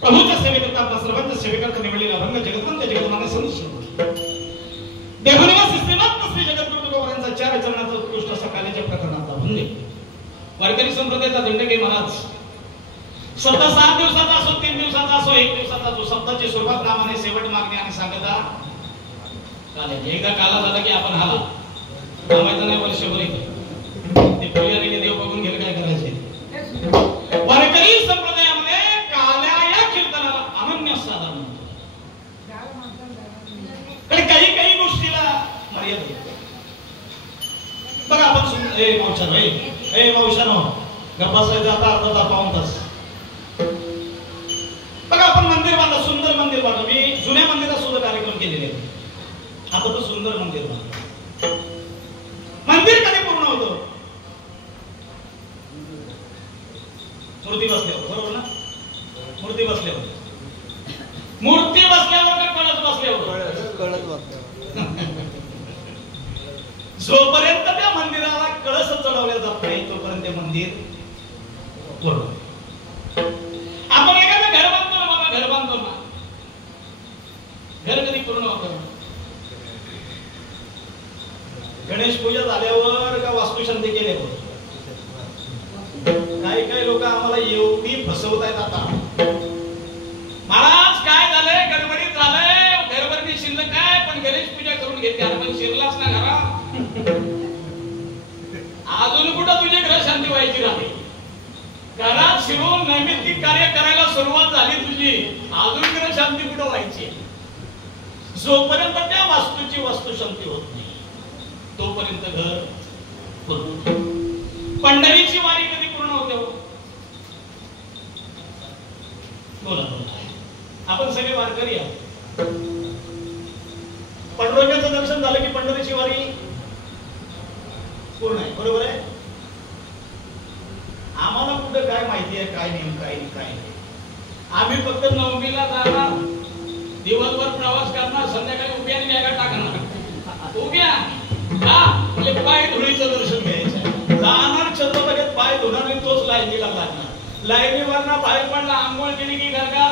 प्रभूच्या सेवेकरता आपल्या सर्वांच्या सेवेकरता निवडलेला रंग जगतवंत जगतमाने संत देवनिवास श्रीमंत श्री जगद्गुरु तुकोबारायांचा चार चरणाचा उत्कृष्ट असा काल्याच्या प्रकरणाचा वंदे वारकरी संप्रदायाचा दंडके महाराज स्वतः 7 दिवसाचा असो 3 दिवसाचा असो 1 दिवसाचा असो शब्दाची सुरुवात नामाने शेवट मागणी आणि सांगता काले एकदा काला झाला की आपण हाला थांबायचं नाही वर्षभर इथे ते पुजारीने देव बघून गेले काय करायचे वारकरी संप्रदायामध्ये काल्या या कीर्तनाला अनन्य साधारण काही काही गोष्टीला मर्यादा बघा आपण ए मावशानो गप्पासायचा आता अर्धा तास पाऊण तास बघा आपण मंदिर बांधलं सुंदर मंदिर बांधलं मी जुन्या मंदिरात सुद्धा कार्यक्रम केलेले आता तो सुंदर मंदिर बांधलं मंदिर कधी पूर्ण होतो मूर्ती बसल्यावर बरोबर ना मूर्ती बसल्यावर का कळस बसल्यावर जोपर्यंत त्या मंदिराला कळस चढवल्या जात नाही तोपर्यंत ते मंदिर पूर्ण. आपण एखादं घर बांधतो ना बाबा घर बांधतो ना घर कधी पूर्ण होतं गणेश पूजा झाल्यावर का वास्तुशांती केल्यावर काही लोक आम्हाला एवढी फसवतायत आता महाराज काय झालंय गडबडीत झालंय घरभरणी शिल्लक काय पण गणेश पूजा करून घेतली अरे पण शिरलाच ना घरा अजून कुठं तुझी ग्रह शांती व्हायची राहील घरात शिरून नैमित्तिक कार्य करायला सुरुवात झाली तुझी अजून ग्रह शांती कुठं व्हायची जोपर्यंत त्या वास्तूची वास्तुशांती होत नाही तोपर्यंत घर पूर्ण. पंढरीची वारी कधी पूर्ण होते बोला आपण सगळे वारकरी आहोत पंढरपुराचं दर्शन झालं की पंढरीची वारी पूर्ण आहे बरोबर आहे. आम्हाला कुठं काय माहिती आहे काय नाही काय नाही आम्ही फक्त नवमीला जाणार दिवसभर प्रवास करणार संध्याकाळी उभ्या आणि बॅगा टाकणार उभ्या म्हणजे पाय धुळीचं दर्शन घ्यायचं जाणार छत्रपतीत पाय धुणार आणि तोच लाईनीला लागणार लाईनीवरनं बाहेर पडला आंघोळ केली की गरगार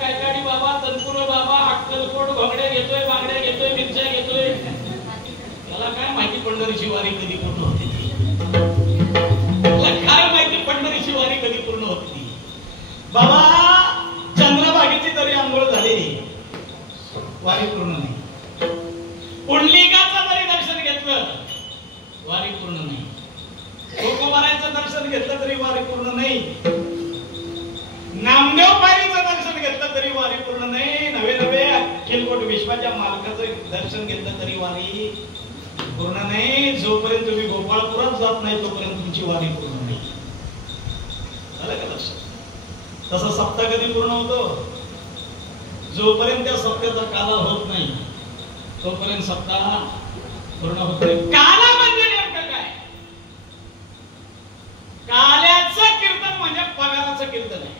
कायकाडी बाबा तनपुर बाबा अक्कलकोट घोंगड्या घेतोय बांगड्या घेतोय मिरच्या घेतोय त्याला काय माहिती पंढरीची वारी कधी पूर्ण होती काय माहिती पंढरीची वारी कधी पूर्ण होती बाबा चंद्रभागेची तरी आंघोळ झाली वारी पूर्ण नाही पुंडलिकाचं जरी दर्शन घेतलं वारी पूर्ण नाही तुकोबारायांचं दर्शन घेतलं तरी वारी पूर्ण नाही नामदेव पायरीचं दर्शन घेतलं तरी वारी पूर्ण नाही नवे अखिलकोट विश्वाच्या मालकाचं दर्शन घेतलं तरी वारी पूर्ण नाही जोपर्यंत तुम्ही गोपाळपुरात जात नाही तोपर्यंत तुमची वारी पूर्ण नाही झालं का लक्षात. तसा सप्ताह कधी पूर्ण होतो जोपर्यंत त्या सप्त्याचा काला होत नाही तोपर्यंत सप्ताह पूर्ण होत नाही. काला म्हणजे नेमकं काय काल्याचं कीर्तन म्हणजे पगाराचं कीर्तन आहे.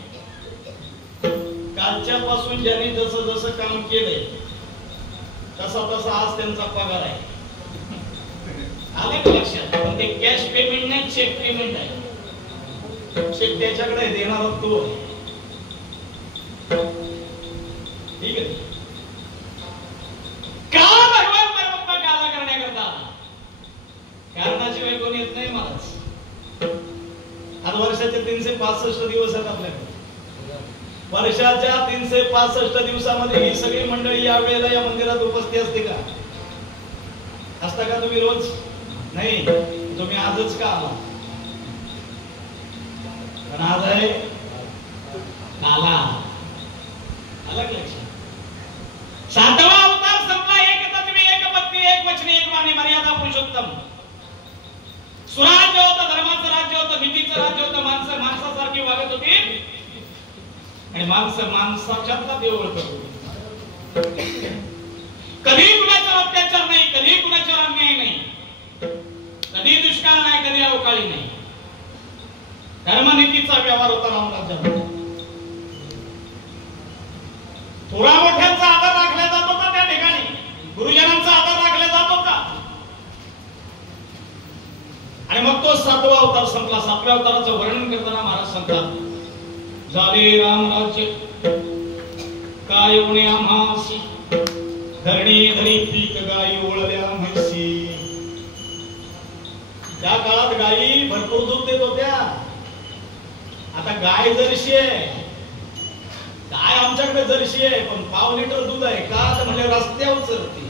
कालच्या पासून ज्यांनी जसं जसं काम केलंय तसा तसा आज त्यांचा पगार आहे आलं का लक्षात. पण ते कॅश पेमेंट नाही चेक पेमेंट आहे. चेक त्याच्याकडे देणारा तो ठीक आहे. का भगवान परमात्मा काला करण्याकरता कारणाशिवाय कोणी येत नाही महाराज. आज वर्षाचे 365 दिवस आहेत आपल्याकडे. वर्षाच्या 365 दिवसामध्ये ही सगळी मंडळी या वेळेला या मंदिरात उपस्थित असते का असता का तुम्ही रोज नाही तुम्ही आजच का आला पण आज आहे काला अलग लक्षात. 7वा अवतार संपला एक तत्व एक पत्नी एक वचनी एक वाणी मर्यादा पुरुषोत्तम. सुराज्य होतं धर्माचं राज्य होतं नीतीचं राज्य होतं माणसं माणसासारखी वागत होती आणि माणसं माणसाच्यातला देव ओळखत होती. कधी कुणाचा अत्याचार नाही कधी कुणाच्यावर अन्याय नाही कधी दुष्काळ नाही कधी अवकाळी नाही. धर्मनीतीचा व्यवहार होता रामराज्यात. थोडा मोठ्यांचा आदर राखला जात होता त्या ठिकाणी गुरुजनांचा आदर राखला जात होता आणि मग तो 7वा अवतार संपला. 7व्या अवताराचं वर्णन करताना महाराज सांगतात झाले रामराज्य काय उणे आम्हासी धरणी धरी पीक गायी ओळल्या म्हशी. त्या काळात गायी भरपूर दूध देत होत्या. आता गाय जर्शी आहे, गाय आमच्याकडे जर्शी आहे पण 5 लिटर दूध आहे का तर म्हणजे रस्त्यावर चरते.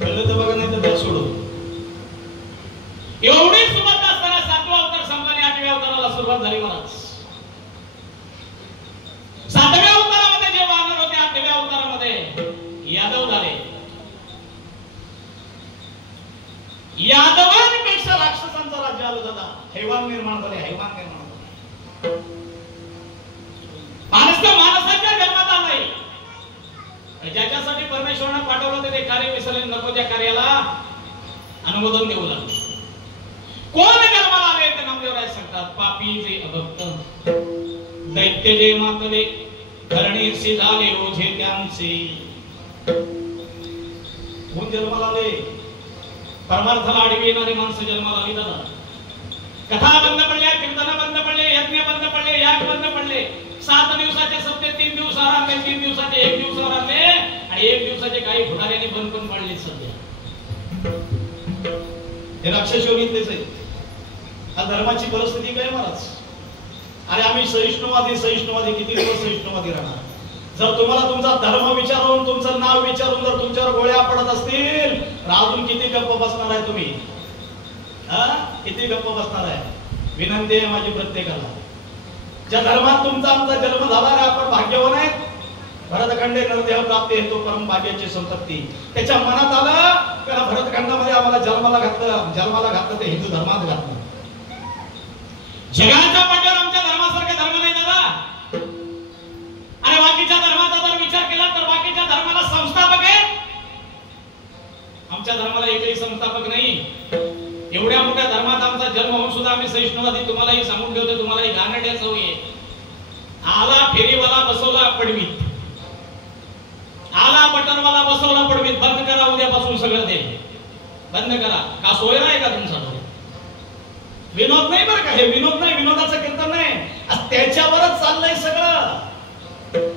कळलं तर बघा नाही तर सोडून. एवढी सुबत्ता असताना 7वा अवतार संपला, 8व्या अवताराला सुरुवात झाली. महाराज 7व्या अवतारामध्ये जे वानर होते 8व्या अवतारामध्ये यादव झाले. यादवांपेक्षा राक्षसांचा राज्य आलं दादा. हैवान निर्माण झाले, हैवान निर्माण झाले. माणसाच्या जन्मात आलाय. ज्याच्यासाठी परमेश्वरानं पाठवलं होतं ते कार्य विसरले, नको त्या कार्याला अनुमोदन देऊ लागले. कोण जन्माला आले ते नामदेवराय सांगतात. पापी जे अभक्त, दैत्य जे मातले, धरणीचे झाले ओझे त्यांचे. कोण जन्माला आले? परमार्थाला आडवी येणारी माणसं जन्माला आली दादा. कथा बंद पडल्या, कीर्तन बंद पडले, यज्ञ बंद पडले, याग बंद पडले. 7 दिवसाचे सत्य 3 दिवस आराम, 3 दिवसाचे 1 दिवस आराम आणि 1 दिवसाचे काही भुडाऱ्याने बंद पण पाडले. सध्या हे राक्षस योनीतलेच आहे. हा धर्माची परिस्थिती काय महाराज? अरे आम्ही सहिष्णुवादी किती दिवस सहिष्णुवादी राहणार? जर तुम्हाला तुमचा धर्म विचारून, तुमचं नाव विचारून जर तुमच्यावर गोळ्या पडत असतील तर अजून किती गप्प बसणार आहे तुम्ही? किती गप्प बसणार आहे? विनंती आहे माझी प्रत्येकाला, ज्या धर्मात तुमचा आमचा जन्म झाला रे आपण भाग्यवान आहेत. भरतखंडे नरदेह प्राप्ती हेतू परम भाग्याची संपत्ती. त्याच्या मनात आलं का भरतखंडामध्ये आम्हाला जन्माला घातलं ते हिंदू धर्मात घातलं. जगाच्या पाठीवर आमच्या धर्मासारखा धर्म नाही दादा. आणि बाकीच्या धर्माचा जर विचार केला तर बाकीच्या धर्माला संस्थापक आहे, आमच्या धर्माला एकही संस्थापक नाही. एवढ्या मोठ्या धर्मात आमचा जन्म होऊन सुद्धा आम्ही सहिष्णुवादी. तुम्हालाही सांगून ठेवतो, तुम्हालाही गाणड्या सवय आहे. आला फेरीवाला बसवला पडवीत, आला बटरवाला बसवला पडवीत. बंद करा उद्यापासून सगळं ते बंद करा. का सोय नाही का तुमचा? विनोद नाही बरं का, हे विनोद नाही, विनोदाचं कीर्तन नाही. त्याच्यावरच चाललंय सगळं.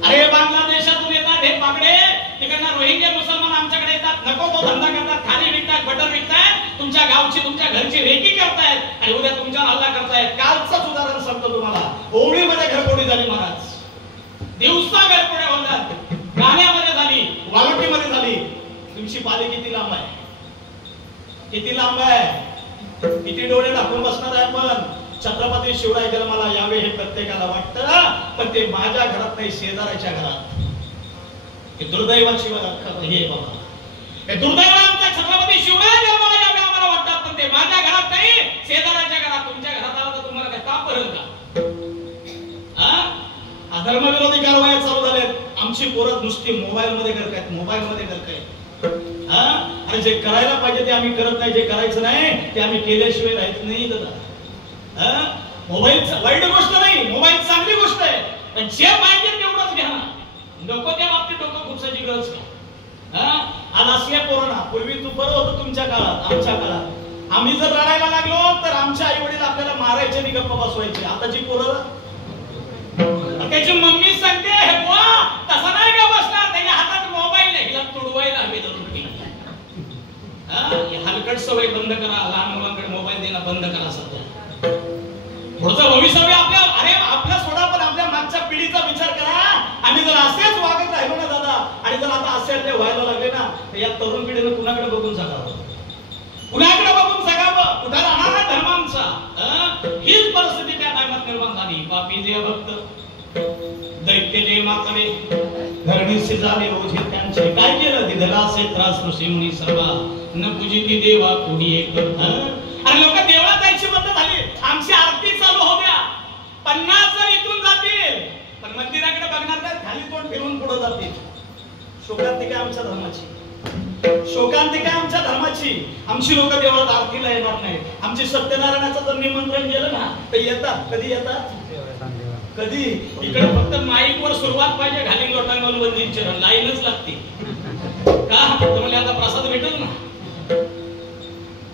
अरे बांगलादेशातून येतात हे पागडे, तिकडनं रोहिंग्या मुसलमान आमच्याकडे येतात, नको तो धंदा करतात, खाली विकतात, बटर विकतात, तुमच्या गावची तुमच्या घरची रेकी करतायत आणि उद्या तुमच्यावर हल्ला करतायत. कालचंच उदाहरण सांगतो तुम्हाला. ओवळीमध्ये घरफोडी झाली महाराज, दिवसा घरफोड्या होतात, गाण्यामध्ये झाली, वालोटीमध्ये झाली. तुमची पाली किती लांब आहे? किती लांब आहे? किती डोळे दाखवून बसणार आहे? पण छत्रपती शिवराय जन्माला यावे हे प्रत्येकाला वाटतं, पण ते माझ्या घरात नाही, शेजाऱ्याच्या घरात. हे दुर्दैवाची हे बाबा, हे दुर्दैव. आमचा छत्रपती शिवराय जन्माला यावे आम्हाला वाटतात, पण ते माझ्या घरात नाही, शेजाऱ्याच्या घरात. तुमच्या घरात आला तर तुम्हाला काय ताप भरेल का? धर्मविरोधी कारवाया चालू झाल्यात. आमची पोरं नुसती मोबाईल मध्ये करतायत, मोबाईल मध्ये करतायत. आणि जे करायला पाहिजे ते आम्ही करत नाही, जे करायचं नाही ते आम्ही केल्याशिवाय राहायचं नाही दादा. मोबाईल वाईट गोष्ट नाही, मोबाईल चांगली गोष्ट आहे, पण जे पाहिजे तेवढंच घ्या. नको त्या बाबतीत डोकं खुपसायची गरज का? आज असल्या पोरांना, पूर्वी तू बरं होतं तुमच्या काळात, आमच्या काळात आम्ही जर रडायला लागलो तर आमचे आई वडील आपल्याला मारायचे आणि गप्प बसवायचे. आताची पोरं, त्याची मम्मी सांगते हे बुवा तसा नाही का बसणार, त्याच्या हातात मोबाईल आहे, हिला तुडवायला हवे धरून. हलकट सवय बंद करा, लहान मुलांकडे मोबाईल देणं बंद करा. सध्या पुढचं भविष्य आपल्या सोडा, पण आपल्या मागच्या पिढीचा विचार करा. आम्ही जर असेच वागत राहिलो ना दादा, आणि जर आता असेच ते व्हायला लागले ना, तर या तरुण पिढीनं कुणाकडे बघून जगावं, कुणाकडे बघून जगावं, कुठे राहणार आहे धर्म आमचा? हीच परिस्थिती त्या टाइमात निर्माण झाली. पापी जे भक्त, दैत्य जे मातले, धरणीचे झाले ओझे त्यांचे. काय केलं? दिधलाचे त्रास ऋषीमुनी सर्व न पूजिती देवा कोणी एक. अरे लोक देवळात जायची पद्धत झाली. आमची आरती चालू हो द्या, 50 जण इथून जातील, पण मंदिराकडे बघणार नाही, खाली तोंड फिरून पुढे जातील. शोकांतिका आमच्या धर्माची, शोकांतिका आमच्या धर्माची. आमची लोक देवळात आरतीला येणार नाही. आमची सत्यनारायणाचं जर निमंत्रण गेलं ना तर येतात. कधी येतात? कधी? इकडे फक्त माईक वर सुरुवात पाहिजे, घाली लोटांवर वंदीन चरण, लाईनच लागते का? तुम्हाला आता प्रसाद भेटेल ना.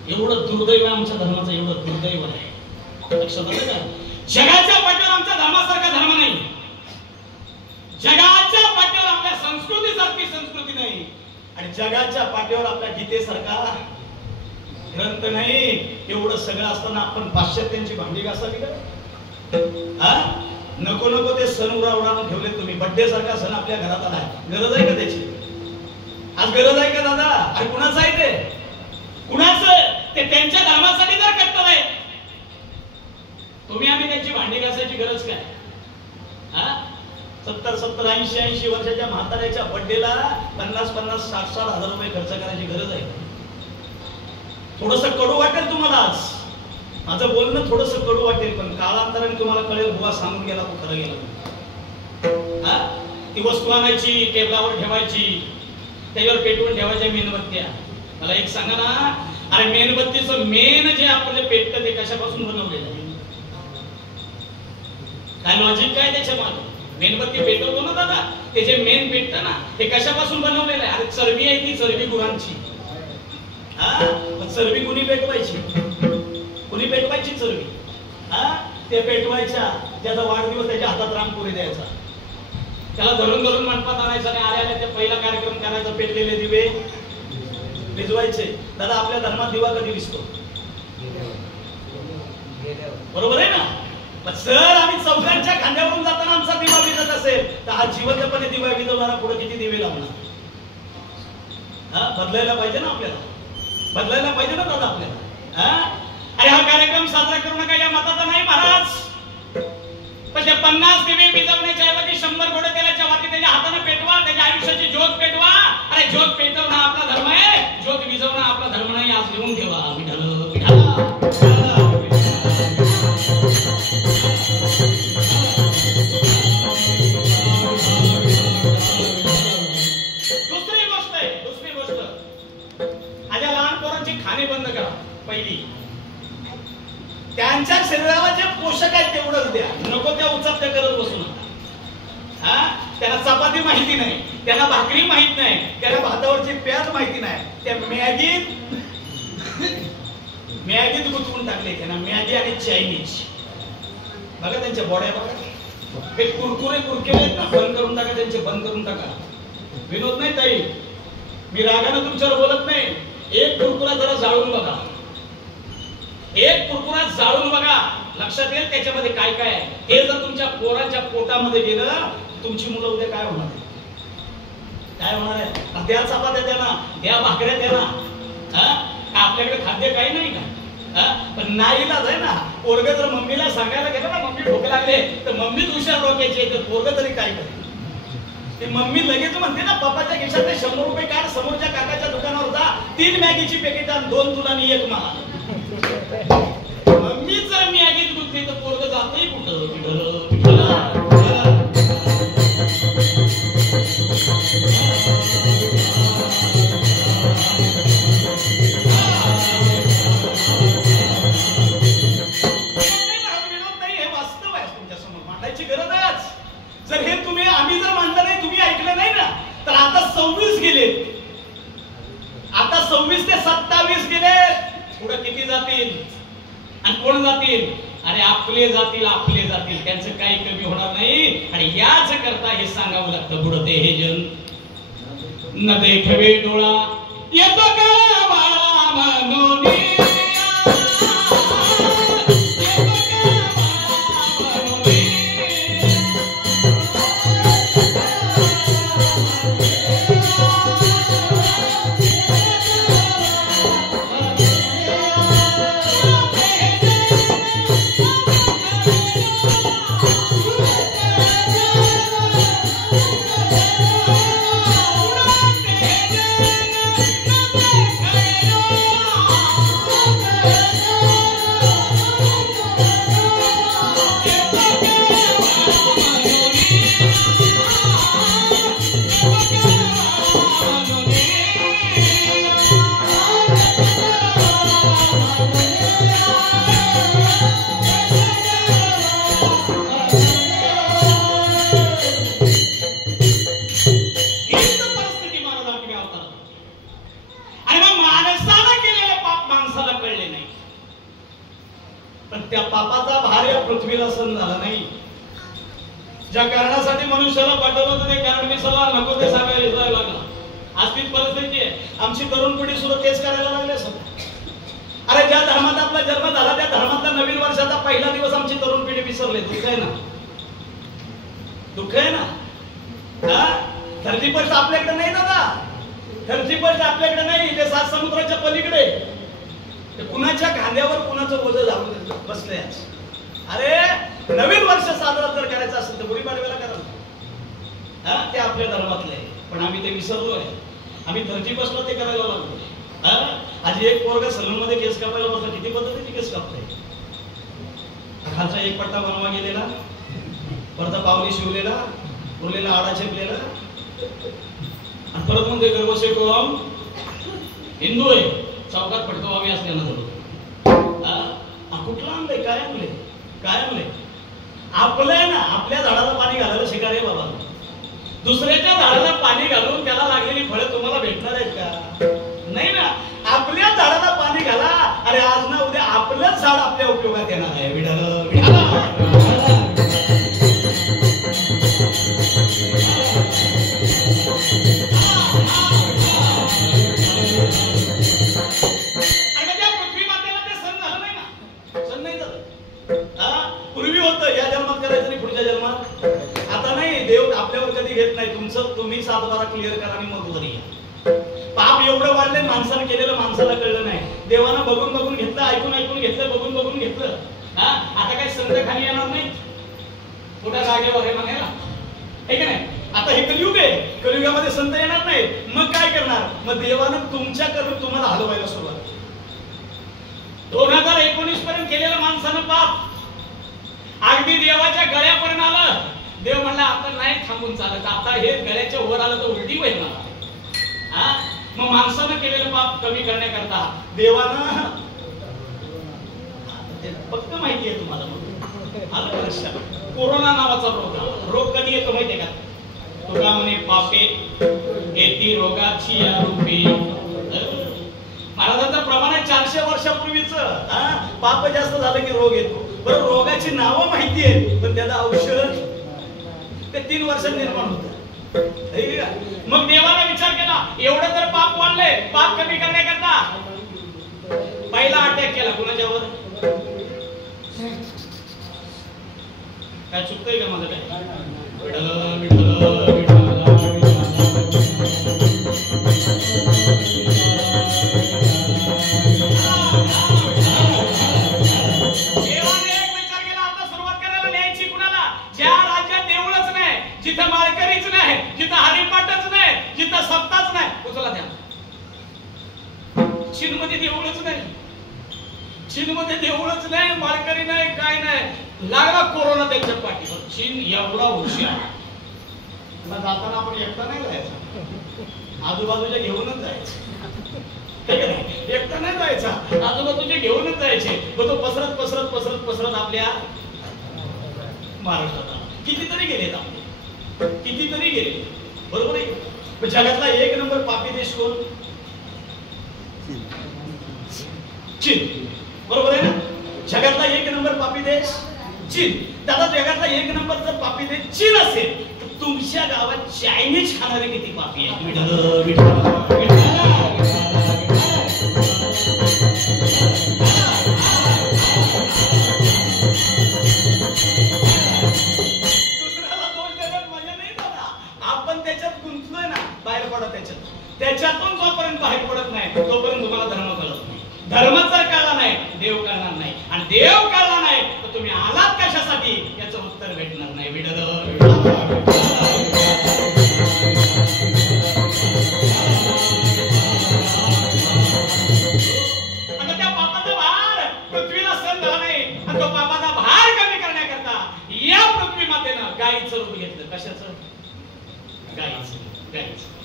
एवढं दुर्दैव आमच्या धर्माचं, एवढं दुर्दैव आहे. लक्षात आलं का? जगाच्या पाठीवर आमच्या धर्मासारखा धर्म नाही, जगाच्या पाठीवर आपल्या संस्कृतीसारखी संस्कृती नाही, आणि जगाच्या पाठीवर आपल्या गीतेसारखा ग्रंथ नाही. एवढं सगळं असताना आपण पाश्चात्यांची भांडी घासावी का? नको नको ते सण उरावरानं ठेवले तुम्ही. बड्डे सारखा सण आपल्या घरात आलाय, गरज आहे का त्याची? आज गरज आहे का दादा? आणि कुणाचं आहे ते? कुणाचं? ते त्यांच्या धर्मासाठी जर कट्टर आहे, तुम्ही आम्ही त्यांची भांडी घासायची गरज काय? 70-70, 80-80 वर्षाच्या म्हाताऱ्याच्या बड्डेला 50-50, 60-60 हजार रुपये खर्च करायची गरज आहे? थोडस कडू वाटेल तुम्हाला, आज माझं बोलणं थोडस कडू वाटेल, पण काळांतराने तुम्हाला कळेल बुवा सांगून गेला तो खरं गेला. ती वस्तू आणायची, टेबलावर ठेवायची, त्याच्यावर पेटवून ठेवायच्या मेणबत्त्या. मला एक सांगा ना, अरे मेणबत्तीचं मेन जे आपले पेटतं ते कशापासून बनवलेलं आहे? काय लॉजिक काय त्याच्या मागे? मेणबत्ती पेटवतो ना दादा, ते जे मेन पेटतं ना ते कशापासून बनवलेलं आहे? अरे चरबी आहे, ती चरबी गुरांची. चरबी कुणी पेटवायची? कुणी पेटवायची चरबी? ते पेटवायच्या, त्याचा वाढदिवस त्याच्या हातात रामपुरी द्यायचा, त्याला धरून धरून मंडपात आणायचा आणि आल्या आल्या ते पहिला कार्यक्रम करायचा, पेटलेले दिवे विजवायचे. दादा आपल्या धर्मात दिवा कधी विजतो? बरोबर आहे ना? सर आम्ही चौघांच्या खांद्यावरून जाताना आमचा दिवा विजत असेल तर हा जिवंतपणे दिवा विजवणारा पुढे किती दिवे लावणार? बदलायला पाहिजे ना आपल्याला, बदलायला पाहिजे ना दादा आपल्याला. अरे हा कार्यक्रम साजरा करू नका या मताचा नाही महाराज, पण ते 50 दिवे विजवण्याच्या ऐवजी 100 घोडे तेलाच्या वाती त्याच्या हाताने पेटवा, त्याच्या आयुष्याची ज्योत पेटवा. अरे ज्योत पेटवणं आपला धर्म आहे, ज्योत विजवणं आपला धर्म नाही. आज लिहून ठेवा. विठाला विठाला. दुसरी गोष्ट माझ्या लहान पोरांची खाणे बंद करा. पहिली, त्यांच्या शरीराला जे पोषक आहे तेवढंच द्या, नको त्या उचापत्या करत बसू नका. त्यांना चपाती माहिती नाही, त्यांना भाकरी माहित नाही, त्यांना भातावरची प्याज माहिती नाही, त्या मॅगीत गुंतवून टाकले. त्यांना मॅगी आणि चायनीज. बघा त्यांच्या बॉड्या बघा, हे कुरकुरे आहेत ना, बंद करून टाका त्यांचे, बंद करून टाका. विनोद नाही ताई, मी रागाने तुमच्यावर बोलत नाही. एक कुरकुरा जरा जाळून बघा, एक कुरकुरा जाळून बघा, लक्षात येईल त्याच्यामध्ये काय काय आहे. हे जर तुमच्या पोराच्या पोटामध्ये गेलं, तुमची मुलं उद्या काय होणार आहे? काय होणार आहे? द्या चपात्या त्यांना, द्या भाकऱ्या त्यांना. आपल्याकडे खाद्य काही नाही का? पण नाईलाज आहे ना. पोरग जर मम्मीला सांगायला गेलं ना, मम्मी भूक लागले, तर मम्मीच हुशार डोक्याची, तर पोरग तरी काय करेल? ते मम्मी लगेच म्हणते ना, पप्पाच्या खिशात 100 रुपये काढ, समोरच्या काकाच्या दुकानावर जा, 3 मॅगीची पॅकेट आण, 2 तुला आणि 1 मला. मम्मी जर मॅगीत गुंतली तर पोरग जातही कुठं? जर हे तुम्ही आम्ही जर मानलं नाही, तुम्ही ऐकलं नाही ना, तर आता 26 गेले, आता 26 ते 27 गेले. पुढे किती जातील आणि कोण जातील? अरे आपले जातील, आपले जातील, त्यांचं काही कमी होणार नाही. आणि याच करता हे सांगावं लागतं, बुडते हे जन न देखवे डोळा येतो का बाळा म्हणून. त्या पापाचा भार या पृथ्वीला सहन झाला नाही. ज्या कारणासाठी मनुष्याला पाठवलं होतं ते कारण मी सला नको ते सांगायला लागला. आज तीच परिस्थिती आहे. आमची तरुण पिढी सुद्धा तेच करायला लागले सध्या. अरे ज्या धर्मात आपला जन्म झाला त्या धर्मातला नवीन वर्षाचा पहिला दिवस आमची तरुण पिढी विसरले. दुःख आहे ना, दुःख आहे ना. धरतीपट आपल्याकडे नाही दादा, धरतीपट आपल्याकडे नाही. ते 7 समुद्राच्या पलीकडे कुणाच्या खांद्यावर कुणाचं ओझं जाऊन बसले. अरे नवीन वर्ष साजरा जर करायचं असेल तर गुढीपाडव्याला करा, ते आपल्या धर्मातले. पण आम्ही ते विसरलोय. आम्ही धरतीपासून ते करायला लागलो. आज एक पोरगा सलून मध्ये केस कापायला बसला, किती पद्धतीने केस कापताय. खालचा एक पट्टा बनवा गेलेला, वरचा पावली शिवलेला, उरलेला आडा छेपलेला, आणि परत म्हणते गर्वशे को हम हिंदू आहे, चौकात पडतो आम्ही असल्यानं धरू. कुठला आणलंय, काय आणलंय, काय आणलंय. आपलं आहे ना, आपल्या झाडाला पाणी घालायला शिका रे बाबा. दुसऱ्याच्या झाडाला पाणी घालून त्याला लागलेली फळं तुम्हाला भेटणार आहेत का? नाही ना. आपल्या झाडाला पाणी घाला. अरे आज ना उद्या आपलंच झाड आपल्या उपयोगात येणार आहे. विठाल विठाल. पूर्वी होतं या जन्मात करायचं नाही पुढच्या जन्मात. आता नाही, देव आपल्यावर कधी घेत नाही. तुमचं तुम्ही 7-12 क्लिअर करा आणि मग घरी या. पाप एवढं वाढलंय माणसानं केलेलं माणसाला कळलं नाही. देवानं बघून बघून घेतलं, ऐकून ऐकून घेतलं, बघून बघून घेतलं. आता काही संत खाली येणार नाही, कुठं जागेवर आहे म्हणायला, आहे की नाही. आता हे कलियुग आहे, कलियुगामध्ये संत येणार नाही. मग काय करणार? मग देवानं तुमच्याकडून तुम्हाला हलवायला सुरुवात. 2019 पर्यंत केलेलं माणसानं पाप अगदी देवाच्या गळ्यापर्यंत आलं. देव म्हणला आता नाही थांबून चालत, आता हे गळ्याच्या वर आलं तर उलटी होईल मला. मग माणसानं केलेलं पाप कमी करण्याकरता देवानं फक्त माहिती आहे तुम्हाला, आलं लक्षात. कोरोना नावाचा रोग कधी येतो माहितीये का? तुला म्हणे पापे येती रोगाची या रूपी. महाराजांचं प्रमाण आहे 400 वर्षापूर्वीच. पाप जास्त झालं की रोग येतो. बरं, रोगाची नावं माहिती आहे पण त्याचं औषध ते 3 वर्षात निर्माण होतं. मग देवाने विचार केला, एवढं तर पाप वाढलंय, पाप कमी करण्याकरता पहिला अटॅक केला. कुणाच्यावर? काय चुकतंय का माझं? काय विठ्ठल विठ्ठल विठ्ठल. जिथं माळकरीच नाही, जिथं हरिपाठच नाही, जिथं सप्ताच नाही, उचला द्या. चीनमध्ये देऊळच नाही, चीनमध्ये देऊळच नाही, माळकरी नाही, काय नाही. लागला कोरोना त्यांच्या पाठीवर. चीन एवढा हुशार. जाताना आपण एकटा नाही जायचं, आजूबाजूच्या घेऊनच जायचं. एकटा नाही जायचा, आजूबाजूचे घेऊनच जायचे. मग तो पसरत पसरत पसरत पसरत आपल्या महाराष्ट्रात कितीतरी गेलेत आपले, कितीतरी गेले. बरोबर आहे. जगातला 1 नंबर पापी देश कोण? चीन. बरोबर आहे ना. जगातला 1 नंबर पापी देश चीन. दादा जगातला 1 नंबर जर पापी देश चीन असेल तर तुमच्या गावात चायनीज खाणारे किती पापी आहेत? विठ्ठल विठ्ठल विठ्ठल. त्याच्यातून जोपर्यंत बाहेर पडत नाही तोपर्यंत तुम्हाला धर्म कळत नाही. धर्म जर कळला नाही देव कळणार नाही, आणि देव कळला नाही तर तुम्ही आलात कशासाठी याचं उत्तर भेटणार नाही. विठ्ठल आता त्या पापाचा भार पृथ्वीला सहन झाला नाही, आणि तो पापाचा भार कमी करण्याकरता या पृथ्वी मातेनं गायीचं रूप घेतलं. कशाचं? गायीचं. गायीचं.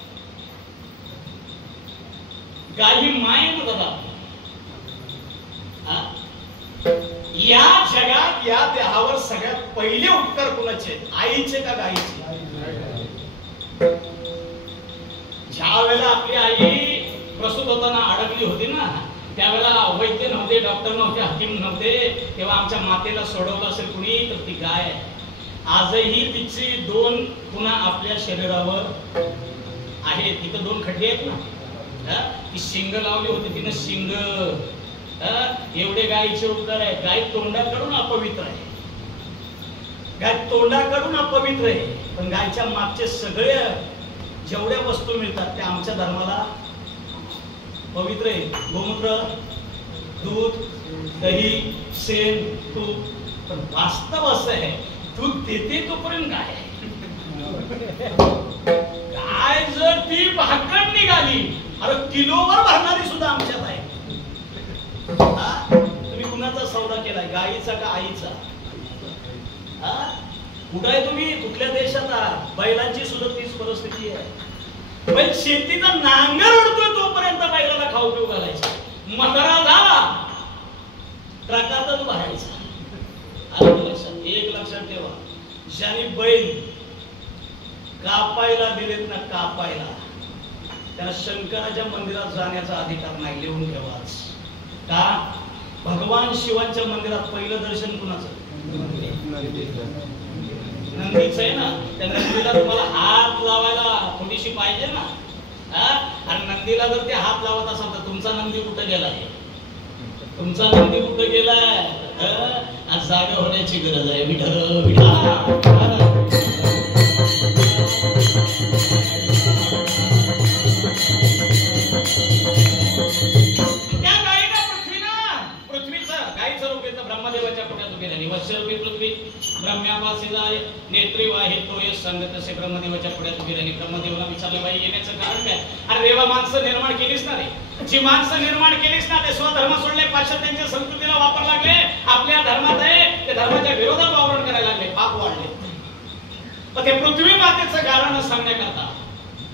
गाय ही माय ना दादा. या जगात या देहावर सगळ्यात पहिले उपकार कोणाचे? आईचे का गायीचे? ज्या वेळेला आपली आई प्रसूत होताना अडकली होती ना, त्यावेळेला वैद्य नव्हते, डॉक्टर नव्हते, हकीम नव्हते, तेव्हा आमच्या मातेला सोडवलं असेल कुणी तर ती गाय. आजही तिची दोन पुन्हा आपल्या शरीरावर आहेत. तिथं दोन खड्डे आहेत ना, ती शिंग लावली होती तिनं शिंग. एवढे गायीचे उपकार आहे. गाय तोंडाकडून अपवित्र आहे, गाय तोंडाकडून अपवित्र आहे, पण गायच्या मागचे सगळे जेवढ्या वस्तू मिळतात त्या आमच्या धर्माला पवित्र आहे. गोमूत्र, दूध, दही, शेण, तूप. पण वास्तव असं आहे, दूध देते तोपर्यंत गाय जर ती भाकड निघाली, अरे किलोवर भरणारी सुद्धा आमच्यात आहे. तुम्ही कुणाचा सौदा केलाय, गायीचा का आईचा? कुठे तुम्ही कुठल्या देशात आहात? बैलांची सुद्धा तीच परिस्थिती आहे. पण शेतीचा नांगर उडतोय तोपर्यंत बैलाला खाऊ पिऊ घालायचा. म्हातारा झाला ट्रकातच बाहेरचा. एक लक्षात ठेवा, ज्याने बैल कापायला दिलेत ना, कापायला, त्याला शंकराच्या मंदिरात जाण्याचा अधिकार नाही. लिहून ठेवाच. का? भगवान शिवांच्या मंदिरात पहिलं दर्शन कुणाचं? नंदीच आहे ना. त्या नंदीला तुम्हाला हात लावायला थोडीशी पाहिजे ना. आणि नंदीला जर ते हात लावत असाल तर तुमचा नंदी कुठे गेलाय? तुमचा नंदी कुठे गेलाय? आज जागा होण्याची गरज आहे. विठ्ठल विठ्ठल. ब्रह्मदेवाच्या पोटात उभी राहिली. वत्सरूपी पृथ्वी ब्रह्म्यापासीजाय नेत्री वाहे तो यश सांगत असे ब्रह्मदेवाच्या पोटात उभी राहिली. ब्रह्मदेवाला विचारले, बाई येण्याचं कारण काय? अरे देवा, माणसं निर्माण केलीस ना रे. जी माणसं निर्माण केलीस ना, ते स्वधर्म सोडले, पाश्चात्यांच्या संस्कृतीला वापर लागले. आपल्या धर्मात आहे ते धर्माच्या विरोधात वावरण करायला लागले, पाप वाढले. पण ते पृथ्वी मातेचं कारण सांगण्याकरता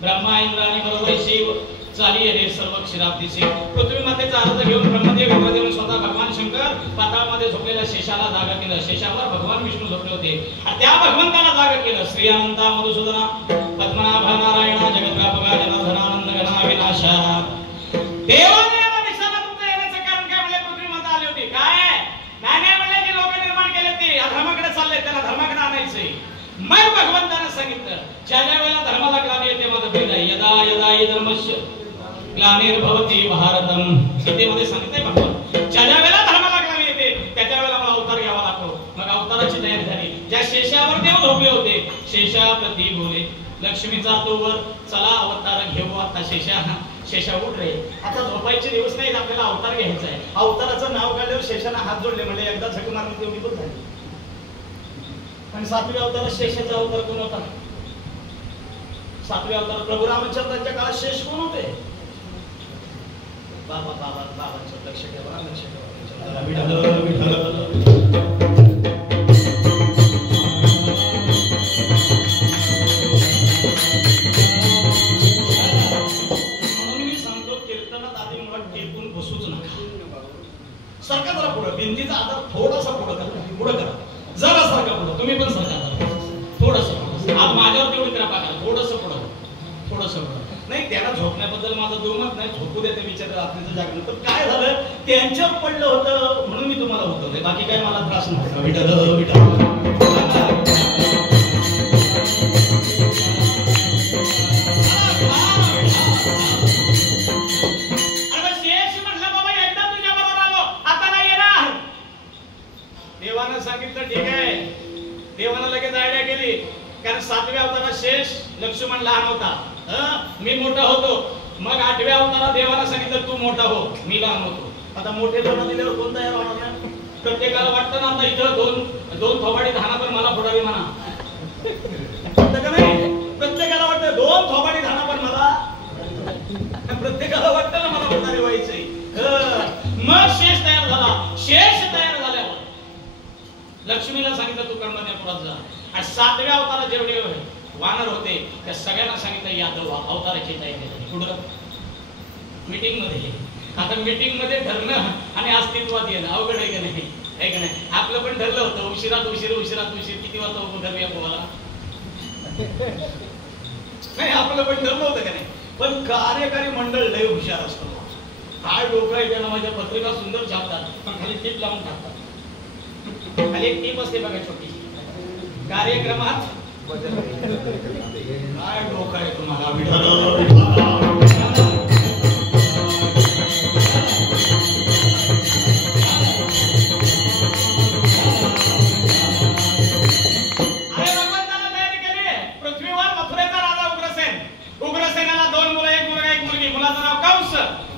ब्रह्मा इंद्राणी बरोबर शिव चाली रे सर्व क्षीराब्दीचे. पृथ्वी मातेचा अर्थ घेऊन ब्रह्मदेव इंद्रदेव स्वतः भगवान शंकर पाताळमध्ये झोपलेल्या शेषाला जागा केलं. शेषावर भगवान विष्णू झोपले होते. त्या भगवंताला जागा केलं. श्री अनंता मधुसूदना पद्मनाभ नारायणा जगद्व्यापका जनार्दनानंद गणा विनाशा. देवाने याला विचारलं, तुमचं येण्याचं कारण काय? म्हणले पृथ्वी माता आली होती. काय? नाही म्हणले, जी लोक निर्माण केले ते अधर्माकडे चालले, त्याला धर्माकडे आणायचंय. मग भगवंताने सांगितलं, ज्या ज्या वेळेला धर्माला ग्लानी येते माझं प्रिय आहे. यदा यदा हि धर्मस्य ग्लानिर्भवति भारतम. गीतेमध्ये सांगितलंय भगवान, ज्या ज्या वेळेला धर्माला ग्लानी येते त्याच्या वेळेला मला अवतार घ्यावा लागतो. मग अवताराची तयारी झाली. ज्या शेषावर देव झोपले होते, शेषाप्रती बोले लक्ष्मीचा तोवर, चला अवतार घेऊ. आता शेषा उठ रे, आता झोपायचे दिवस नाहीत, आपल्याला अवतार घ्यायचा आहे. अवताराचं नाव काढल्यावर शेषाने हात जोडले, म्हणजे एकदा झक मारली तेवढी पण झाली. पण सातव्या अवतारात शेषाचा अवतार कोण होता? सातव्या अवतार प्रभू रामचंद्रांच्या काळात शेष कोण होते? बाबा बाबा बाबांचं लक्ष ठेवा, लक्ष ठेवा. विठ्ठल विठ्ठल. सरका जरा पुढे, भिंतीचा आधार थोडासा पुढे करा, जरा सरका पुढे. तुम्ही पण सरका थोडस. आज माझ्यावर तेवढी कृपा करा, थोडस पुढे. नाही, त्याला झोपण्याबद्दल माझं दुमत नाही, झोपू देते विचार रात्रीचं जागरण. पण काय झालं, त्यांच्यावर पडलं होतं म्हणून मी तुम्हाला होतं, बाकी काय मला त्रास नव्हता. विठ्ठल विठ्ठल. देवानं सांगितलं ठीक आहे. देवानं लगेच आयडिया केली, कारण सातव्या अवतारात शेष लक्ष्मण लहान होता, मी मोठा होतो. मग आठव्या अवतारात देवानं सांगितलं तू मोठा हो, मी लहान होतो. आता मोठे जण दिल्यावर कोण तयार होणार नाही? प्रत्येकाला वाटतं ना, आता इथं दोन थोबाडी धाना पण मला फोडावी म्हणा. का नाही? प्रत्येकाला वाटतं दोन थोबाडी धाना पण मला, प्रत्येकाला वाटतं ना मला फोडावी व्हायचंय. मग शेष तयार झाला. शेष तयार झाल्यावर लक्ष्मीला सांगितलं तू कर्मण्यापुरात जा. आणि सातव्या अवतारात जेवढे वानर होते त्या सगळ्यांना सांगितलं यादव अवताराची तयारी झाली. पुढं मीटिंग मध्ये. आता मीटिंग मध्ये ठरणं आणि अस्तित्वात येणं अवघड आहे का नाही? आहे का नाही? आपलं पण ठरलं होतं उशिरात उशीर किती वाजता उभं करूया पोहाला. नाही, आपलं पण ठरलं होतं का नाही? पण कार्यकारी मंडळ लय हुशार असतो. काय लोक आहे त्यांना माझ्या पत्रिका सुंदर छापतात, पण खाली टीप लावून टाकतात. खाली एक टीप असते बघा छोटी, कार्यक्रमात काय डोकं आहे तुम्हाला?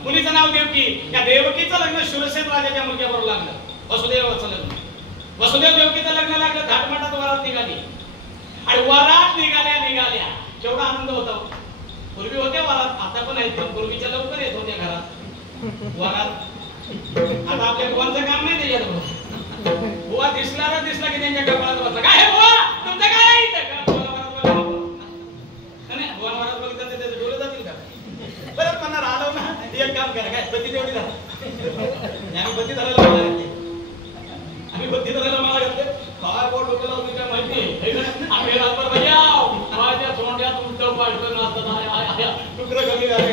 मुलीचं नाव देवकी. या देवकीचं लग्न शूरसेन राजाच्या मुलग्याबरोबर लागलं. वसुदेवाचं लग्न. वसुदेव देवकीचं लग्न लागलं. थाटमाटात वरात निघाली आणि वरात निघाल्या केवढा आनंद होता. पूर्वी होत्या वरात, आता पण आहेत, पण पूर्वीच्या लवकर येत होत्या घरात वरात. आता आपल्या बुवांचं काम नाही त्याच्यात. बुवा दिसला की त्यांच्या कपाळात बसला. काय हे बुवा, तुमचं काय आहे इथं? बुवा वरात बघितलं तर त्याचे डोळे जातील का? परत म्हणणार आलो ना, एक काम करा, काय बत्ती तेवढी धरा. आम्ही बत्ती धरायला मला घातले. काय बोट डोक्याला होती काय माहिती. आम्ही रातभर बजाव माझ्या तोंड्यात उलटं पालटं नसतं, तुकडं कमी झाले.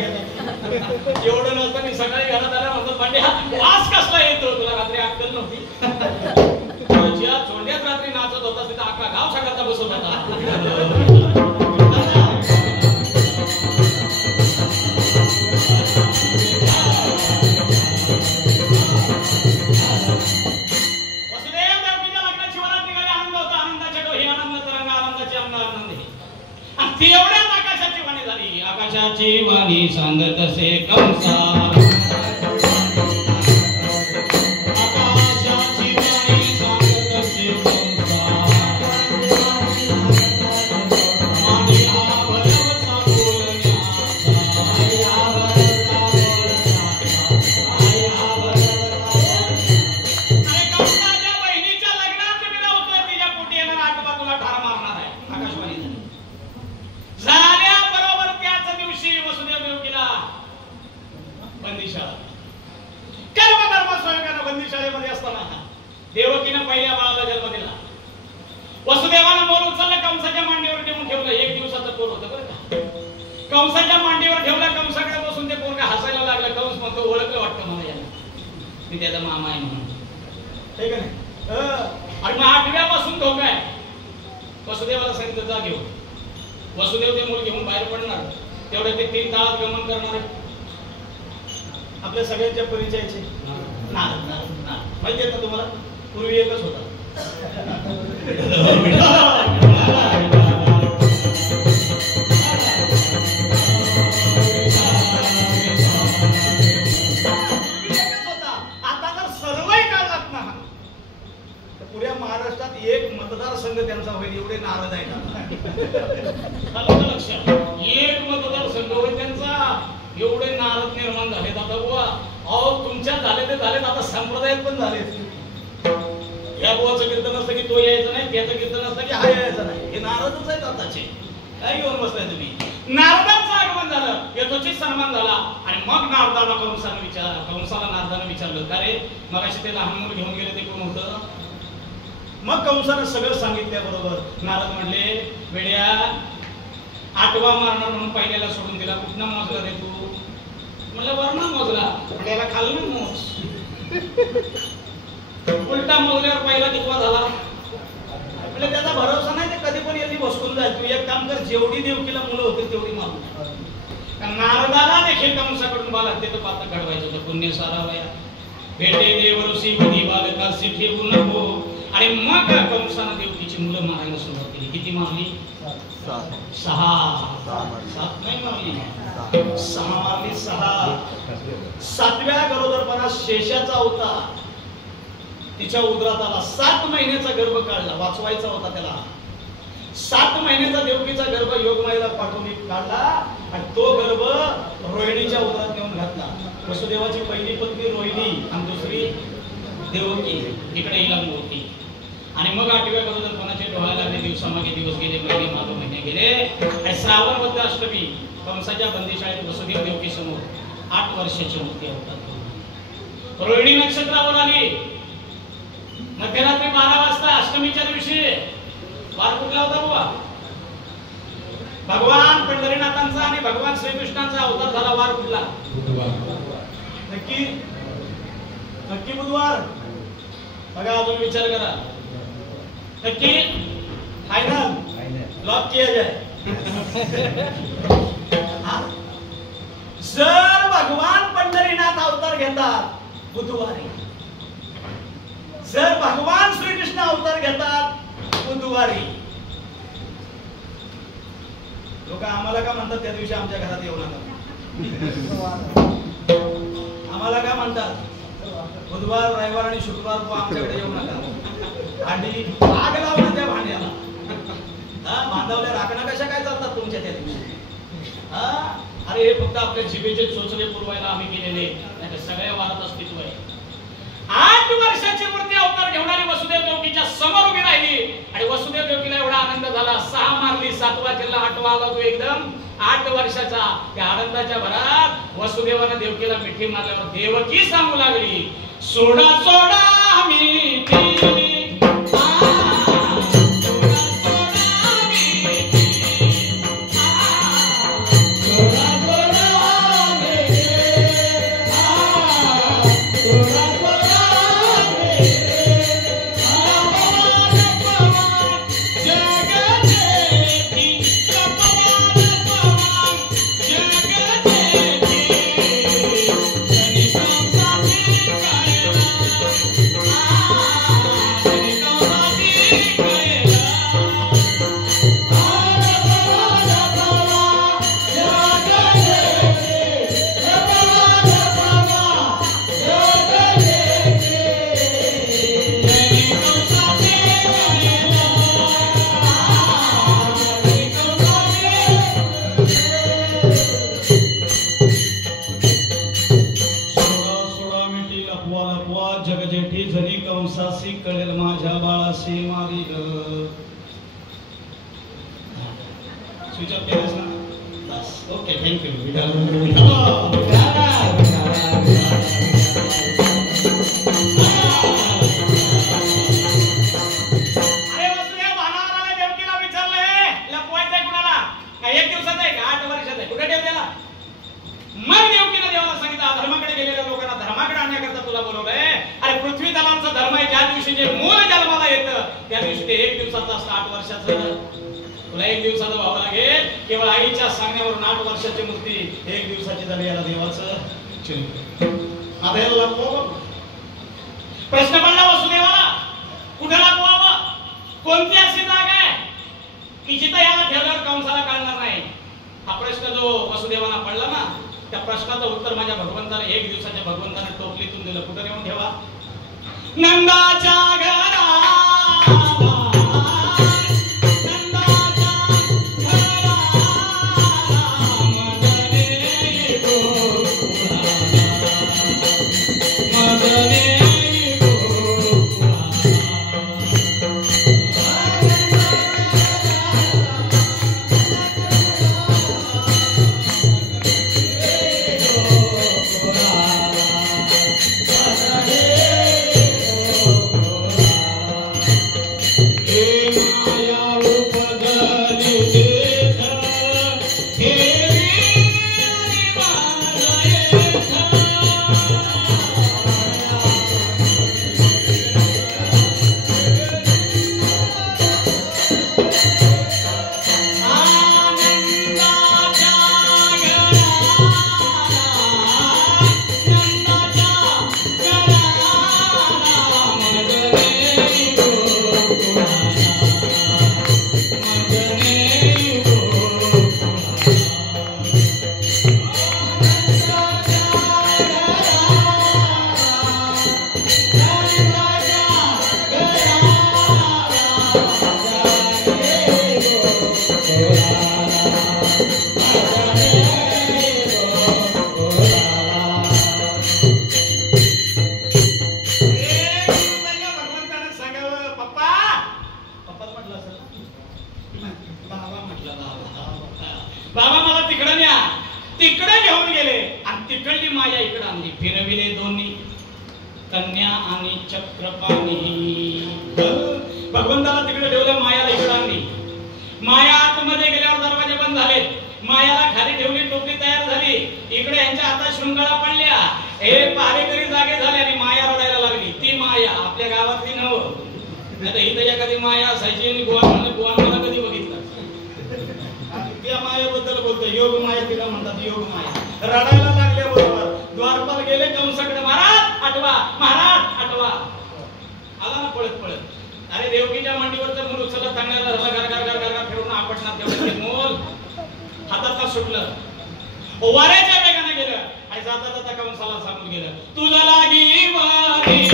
एवढं नसतं मी सकाळी घरात आल्या म्हणतो पांडे वास कसला येतो तुला? रात्री अक्कल नव्हती. ज्या चोंड्यात रात्री नाचत होता तिथं अख्खा गाव सकाळचा बसवत होता. ती एवढ्या आकाशाची वाणी झाली. आकाशाची वाणी सांगत असे कंसा. आकाशाची वाणी सांगत असे कंसा. आणि हा भरवसा कंसाच्या बहिणीच्या लग्नात मी नव्हतो. तिच्या पोटी येणार आजोबा तुला ठार मारणार आहे. आकाशवाणी झाल्याबरोबर त्याच दिवशी वसुदेव देवकीला बंदिशाळा. कर्मधर्म स्वयंकानं बंदिशाळेमध्ये असताना देवकीनं पहिल्या बाळाला जन्म दिला. वसुदेवानं मोल उचललं, कंसाच्या मांडीवर ठेवून ठेवलं. एक दिवसाचं पोर होतं बरं का. कंसाच्या मांडीवर ठेवलं. कंसाकडे बसून ते पोरगा हसायला लागलं. कंस म्हणतो ओळखलं वाटतं मला याला, मी त्याचा मामा आहे म्हणून. ठीक आहे. आणि मग 8व्यापासून धोका आहे. वसुदेवाला सांगितलं जा घेऊ. वसुदेव ते मूल घेऊन बाहेर पडणार. तेवढे ते 3 ताळात गमन करणार. आपल्या सगळ्यांच्या परिचयाचे माहिती आहे का तुम्हाला? पूर्वी एकच होता. आता जर सर्वही काढलात ना तर पुऱ्या महाराष्ट्रात एक मतदारसंघ त्यांचा होईल एवढे नाराज आहेत. लक्षात, एक मतदारसंघ होईल त्यांचा, एवढे नाराज निर्माण झालेत. आता बुवा अहो तुमच्या झाले ते झालेत, आता संप्रदायात पण झालेत. या बुवाचं कीर्तन असतं की तो यायचं नाही, त्याचं कीर्तन असतं की हा यायचा नाही. हे नाराजच आहेत आताचे. काय घेऊन बसलाय तुम्ही? नारदांचं आगमन झालं, यथोचित सन्मान झाला. आणि मग नारदाला कंसाला नारदानं विचारलं का रे मगाशी ते लहान मुलं घेऊन गेले ते कोण होतं? मग कंसानं सगळं सांगितल्याबरोबर नारद म्हणले वेड्या 8वा मारणार म्हणून पहिल्याला सोडून दिला. कुठनं मोजला रे तू? म्हणलं वर्ण मोजला. त्याला खाल्लं मोज. उलटा मोजल्यावर पहिला कितवा झाला? म्हणजे त्याचा भरोसा नाही, ते कधी पण यांनी बसकून जाईल. तू एक काम कर, जेवढी देवकीला मुलं होती तेवढी मारू. नारदाला देखील कंसाकडून बालहत्ये तर पात्र घडवायचं होतं. पुण्य सारावया भेटे देवऋषी विधी बालकाशी ठेवू नको. आणि मग कंसानं देवकीची मुलं मारायला सुरुवात केली. किती मारली? 6. 7 नाही मारली, 6 मारली. 7व्या गरोदरपणात शेषाचा होता, तिच्या उदरात आला. 7 महिन्याचा गर्भ काढला, वाचवायचा होता त्याला. 7 महिन्याचा देवकीचा गर्भ योगमायेला पाठवून काढला आणि तो गर्भ रोहिणीच्या उदरात नेऊन घातला. वसुदेवाची पहिली पत्नी रोहिणी आणि दुसरी देवकी इकडे हिला होती. आणि मग 8व्या गरोदरपणाचे डोहायला लागले. दिवसामागे दिवस गेले, महिने मागे महिने गेले. आणि श्रावण वद्य अष्टमी कंसाच्या बंदीशाळेत वसुदेव देवकी समोर 8 वर्षाची मूर्ती होतात. रोहिणी नक्षत्रावर आली. मध्यरात्री 12 वाजता अष्टमीच्या दिवशी. वार कुठला होता बुवा? भगवान पंढरीनाथांचा आणि भगवान श्रीकृष्णांचा अवतार झाला. वार कुठला? नक्की नक्की बुधवार. बघा अजून विचार करा. नक्की फाइनल लॉक किया जाए। जर भगवान पंढरीनाथ अवतार घेतात बुधवारी, जर भगवान श्रीकृष्ण अवतार घेतात बुधवारी, लोक आम्हाला का म्हणतात त्या दिवशी आमच्या घरात येऊ नका? आम्हाला का म्हणतात बुधवार, रविवार आणि शुक्रवार तू आमच्याकडे येऊ नका? आणि आग लावणं त्या भांड्याला, बांधवल्या राखणं कशा काय चालतात तुमच्या त्या दिवशी? अरे हे फक्त आपल्या जिभेचे चोचले पुरवायला आम्ही केलेले, नाही सगळ्या वारात अस्तित्व आहे. 8 वर्षाची मूर्ती अवतार घेणारी वसुदेव देवकीच्या समोर उभी राहिली आणि वसुदेव देवकीला एवढा आनंद झाला, 6 मारली, 7वा जिल्हा 8वा आला तो एकदम 8 वर्षाचा. त्या आनंदाच्या भरात वसुदेवाने देवकीला मिठी मारल्यावर देवकी सांगू लागली, सोडा सोडा मिठी कळेल माझ्या बाळाशी मारी. स्विच ऑफ केलंस ना? बस ओके, थँक्यू. अरे वसुदेव भानावराला देवकीला विचारलंय, लपवायचंय कुणाला? काय 1 दिवसाचा आहे का 8 वर्षाचा आहे? कुठे ठेव त्याला? मग देवकीला देवाला सांगितलं, धर्माकडे गेलेल्या लोकांना धर्माकडे आणण्याकरता तुला बोलवलंय. अरे पृथ्वी तलांचा धर्म आहे, ज्या दिवशी जे मूल जन्माला येतं त्या दिवशी ते 1 दिवसाचं असतं, 8 वर्षाचं. तुला 1 दिवसाचं व्हावं लागेल. केवळ आईच्या सांगण्यावरून 8 वर्षाची मूर्ती 1 दिवसाची झाली. याला देवाचं चिन्ह. आता याला लपवावं. प्रश्न पडला वसुदेवाला, कुठे लपवावं? कोणती अशी जागा आहे की जिथं याला ठेवल्यावर कंसाला कळणार नाही? हा प्रश्न जो वसुदेवाला पडला ना, त्या प्रश्नाचं उत्तर माझ्या भगवंताने 1 दिवसाच्या भगवंताने टोपलीतून दिलं. कुठं नेऊन ठेवा? नंदाच्या घरा. बाबा मला तिकडे न्या. तिकडे घेऊन गेले आणि तिकडली माया इकडे आणली. फिरविले दोन्ही कन्या आणि चक्रपाणी. भगवंताला तिकडे ठेवलं, मायाला इकडे आणली. माया आतमध्ये गेल्यावर दरवाजे बंद झाले. मायाला खाली ठेवली, टोपली तयार झाली. इकडे यांच्या हातात शृंगारा पडल्या. हे पहारेकरी जागे झाले आणि माया रडायला लागली. ती माया आपल्या गावातली नव्ह. आता इथं एखादी माया असायची आणि बुवा योगमाया तिला म्हणतात, योगमाया. रडायला लागल्याबरोबर द्वारपाल गेले कंसाकडे, महाराज आठवा, महाराज आठवा. आला ना पळत पळत. अरे देवकीच्या मांडीवरचं मूल उचललं, चांगल्याला धरला, गार फिरून आपटणार तेवढं ते मूल हातात सुटलं. वाऱ्याच्या वेगाने गेलं आणि जाता जाता कंसाला सांगून गेलं, तुझा लागी वारी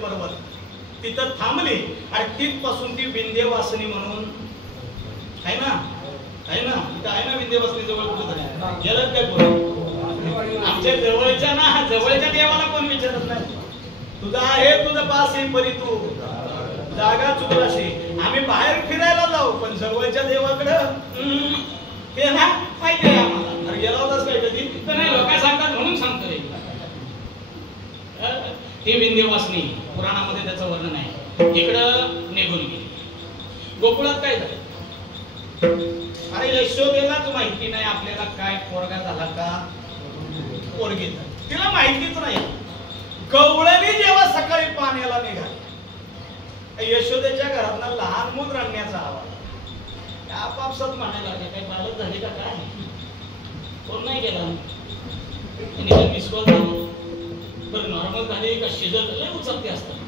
पर्वत. तिथं थांबली आणि तिथपासून ती विंध्यवासिनी म्हणून आहे ना, आहे ना, तिथं आहे ना विंध्यवासिनी जवळ कुठं गेलं काय कोण? आमच्या जवळच्या ना, जवळच्या देवाला कोण विचारत नाही. तुझा आहे तुझं पास आहे परी, तू जागा चुकलाशी. आम्ही बाहेर फिरायला जाऊ पण जवळच्या देवाकडं ते ना पाहिजे आम्हाला. अरे गेला होताच काय कधी? तर नाही, लोक सांगतात म्हणून सांगतोय. ती विंध्यवासिनी पुराणामध्ये त्याचं वर्णन आहे. इकडं निघून गेली. गोकुळात काय झालं? अरे यशोदेलाच माहिती नाही आपल्याला काय पोरगा झाला का पोरगी झाली, तिला माहितीच नाही. गवळणी जेव्हा सकाळी पाण्याला निघाली, यशोदेच्या घरातला लहान मूल रडण्याचा आवाज. आपापसात म्हणायला लागले, काही बालक झाले का काय? कोण नाही गेला. बरं नॉर्मल झाली का शिजत लय उचलते असतात,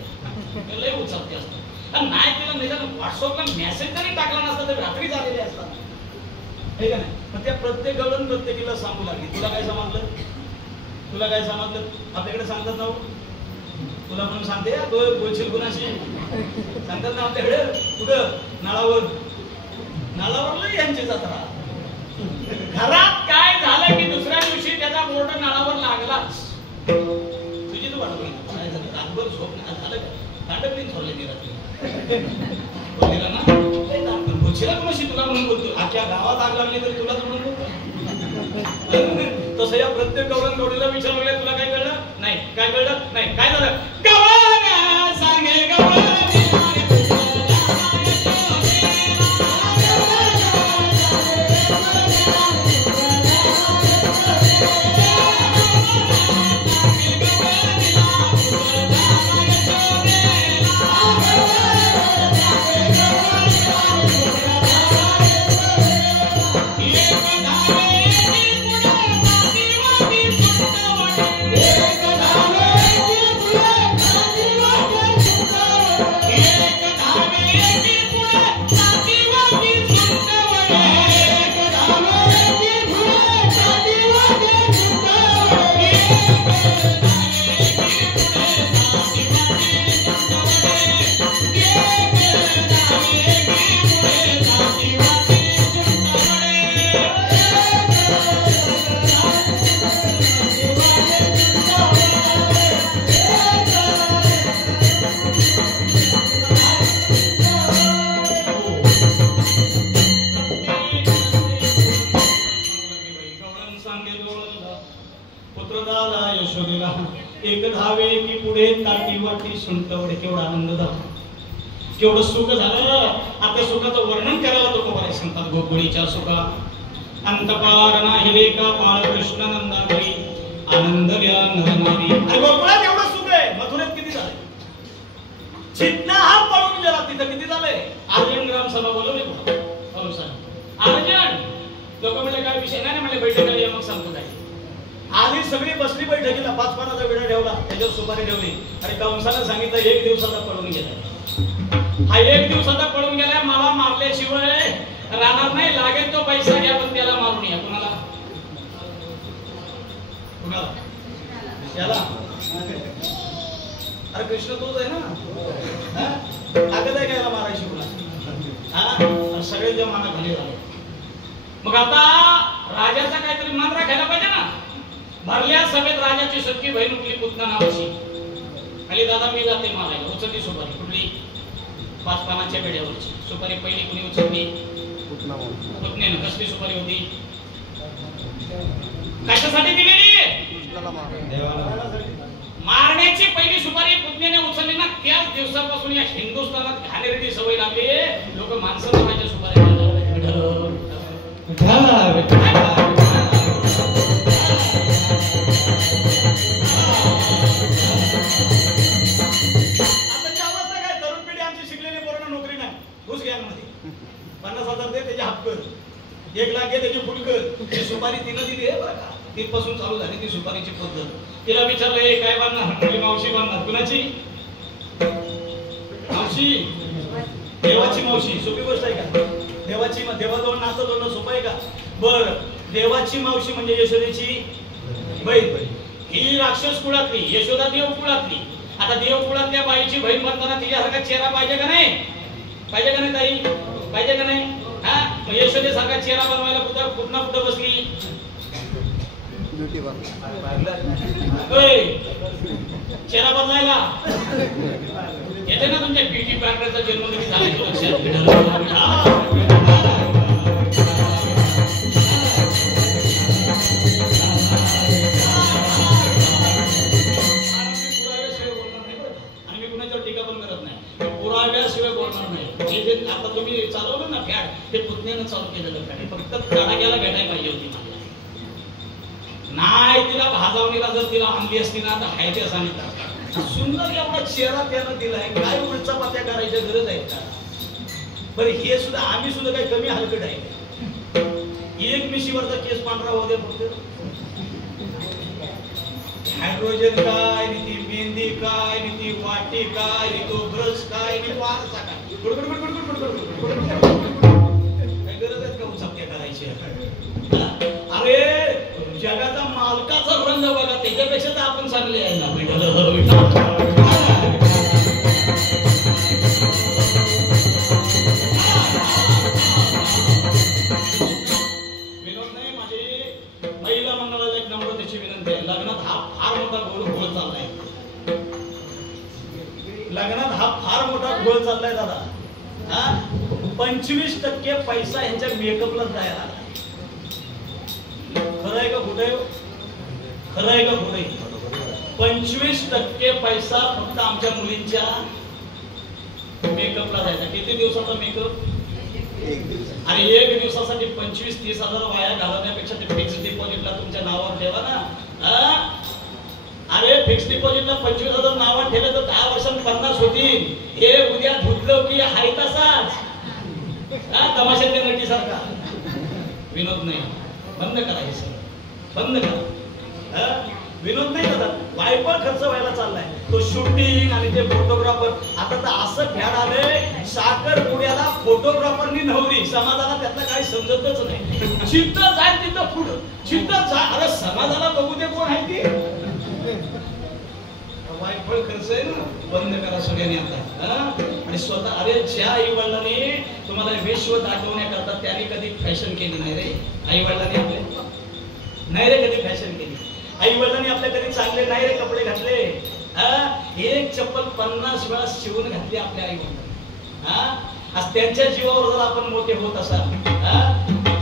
लय उचलते असतात. आणि नाही तिला निदान व्हॉट्सअपला मेसेज जरी टाकला नसता तर रात्री झालेले असतात, हे का नाही? मग त्या प्रत्येक गवळण प्रत्येकीला सांगू लागली, तुला काय समजलं, तुला काय समजलं? आपल्याकडे सांगतात ना, तुला म्हणून सांगते बोलशील कुणाशी सांगतात ना आपल्याकडे. कुठं? नळावर. नळावर यांची जत्रा. घरात काय झालं की दुसऱ्या दिवशी त्याचा बोर्ड नळावर लागलाच. तुझी तू वाटत काय झालं? रातभर झोप झालं का? तांडवली थोरले ती रात्री बोललेला ना, बोलशीला कुणाशी तुला म्हणून बोलतो. आजच्या गावात आग लागली तरी तुलाच म्हणून बोलतो. तसं या प्रत्येक गवळण गवळीला विचारलं, तुला काय कळलं नाही? काय कळलं नाही? काय झालं? गवळण सांगे गवळण केवढं सुख झालं. आता सुखाचं वर्णन करायला तो कोणाला सांगतात. गोकुळीच्या सुखा अंतपार नाही लेका बाळ कृष्ण नंदावरी आनंदल्या नरनारी. आणि गोकुळात एवढं सुख आहे. मथुरेत किती झाले? जितना हा पळून गेला तिथं किती झाले? अर्जन ग्राम सभा बोलवली कुठं? अर्जन लोक म्हणजे काय विषय नाही म्हणजे बैठकीला ये, मग सांगतो काय. आधी सगळी बसली बैठकीला, 5 पानाचा विडा ठेवला, त्याच्यावर सुपारी ठेवली आणि कंसाने सांगितलं 1 दिवसाचा पळून गेला. हा 1 दिवसाचा पळून गेलाय, मला मारल्याशिवाय राहणार नाही. लागेल तो पैसा घ्या पण त्याला मारून या. कुणाला? कुणाला? याला. अरे कृष्ण तोच आहे ना, ताकद आहे का याला मारायची कुणा? हा सगळे जे माना खाली झाले. मग आता राजाचा काहीतरी मान राखायला पाहिजे ना. भरल्या सभेत राजाची सख्खी बहीण उठली पुतना नावाची. खाली दादा मी जाते मारायला. उचलली सुपारी. कुठली? 5 पानाच्या पेढ्यावरची सुपारी. पहिली कुणी उचलली? पुतण्यानं. कसली सुपारी होती? कशासाठी दिलेली? मारण्याची पहिली सुपारी पुतण्याने उचलली ना, त्याच दिवसापासून या हिंदुस्थानात घाणेरडी सवय लागली. लोक माणसं मारायच्या सुपारी घुस घ्या मध्ये 50,000 दे त्याची हाफ कर, 1 लाख दे त्याची फुल कर. ती सुपारी तिनं दिली आहे बरं का. तिथपासून चालू झाली ती सुपारीची पद्धत. तिला विचारलं हे काय बांधणार? मावशी बांधणार. कुणाची मावशी? देवाची मावशी. सोपी गोष्ट आहे का? देवाची देवाजवळ नातं जोडणं सोपं आहे का? बर, देवाची मावशी म्हणजे यशोदेची बहीण. ही राक्षस कुळातली, यशोदा देव कुळातली. आता देव कुळातल्या बाईची बहीण बनताना तिच्यासारखा चेहरा पाहिजे का नाही? पाहिजे का नाही ताई? पाहिजे का नाही? हा, यशोदे सारखा चेहरा बनवायला पुन्हा कुठं बसली? चेहरा बदलायला येते ना तुमच्या ब्युटी पार्लरचा जन्म कधी झाला लक्षात. टीका पण करत नाही, पुराव्याशिवाय बोलणार नाही. हे जे आता तुम्ही चालवलं ना फॅड, ते पुतण्यानं चालू केलेलं फॅड. फक्त तडाग्याला भेटायला पाहिजे होती मला. नाही तिला भाजावणीला जर तिला आणली असती ना तर हायचे सांगितलं. सुंदर एवढा चेहरा त्यानं दिलाय, काय उलचा पात्या करायच्या गरज आहे का? बरं हे सुद्धा आम्ही सुद्धा काही कमी हलकट आहे? एक मिशीवरचा केस पांढरा होते फक्त. हायड्रोजन काय नी ती मेहंदी काय नी ती वाटी काय नी तो ब्रश काय नी वारसा काय. काय गरज आहे का उचपत्या करायची? अरे जगाचा मालकाचा रंग बघा, त्याच्यापेक्षा तर आपण चांगले आहे ना. विनोद नाही, माझी महिला मंडळाला एक नम्रतेची विनंती आहे. लग्नात हा फार मोठा घोळ चाललाय. लग्नात हा फार मोठा घोळ चाललाय दादा. 25% पैसा यांच्या मेकअपला जायला लागला. खरं आहे का खोटं आहे? खरं आहे का खोटं आहे? 25% पैसा फक्त आमच्या मुलींच्या मेकअपला जायचा. किती दिवसाचा मेकअप? आणि 1 दिवसासाठी 25-30 हजार वाया घालवण्यापेक्षा ते फिक्स डिपॉझिटला तुमच्या नावावर ठेवा ना. अरे फिक्स डिपॉझिटला 25,000 नावावर ठेवलं तर 10 वर्षांत 50 होतील. हे उद्या धुतलं की हाय तसाच तमाशाच्या नटीसारखा. विनोद नाही, बंद करा हे सगळं, बंद करा. विनोद नाही दादा, वायफळ खर्च व्हायला चाललाय. तो शूटिंग आणि ते फोटोग्राफर. आता तर असं फॅड आलंय, साखरपुड्याला फोटोग्राफरनी नवरी. समाजाला त्यातलं काही समजतच नाही. जिथं जाय तिथं पुढं, जिथं जा. अरे समाजाला बघू दे कोण आहे ती. वायफळ खर्च आहे ना, बंद करा सगळ्यांनी आता. आणि स्वतः अरे ज्या आई वडिलांनी तुम्हाला विश्व दाखवण्याकरता त्यांनी कधी फॅशन केली नाही रे. आई वडिलांनी आपले नाही रे कधी फॅशन केली. आई वडिलांनी आपल्या कधी चांगले नाही रे कपडे घातले. एक चप्पल 50 वेळा शिवून घातली आपल्या आई वडिलांनी. आज त्यांच्या जीवावर जर आपण मोठे होत असाल,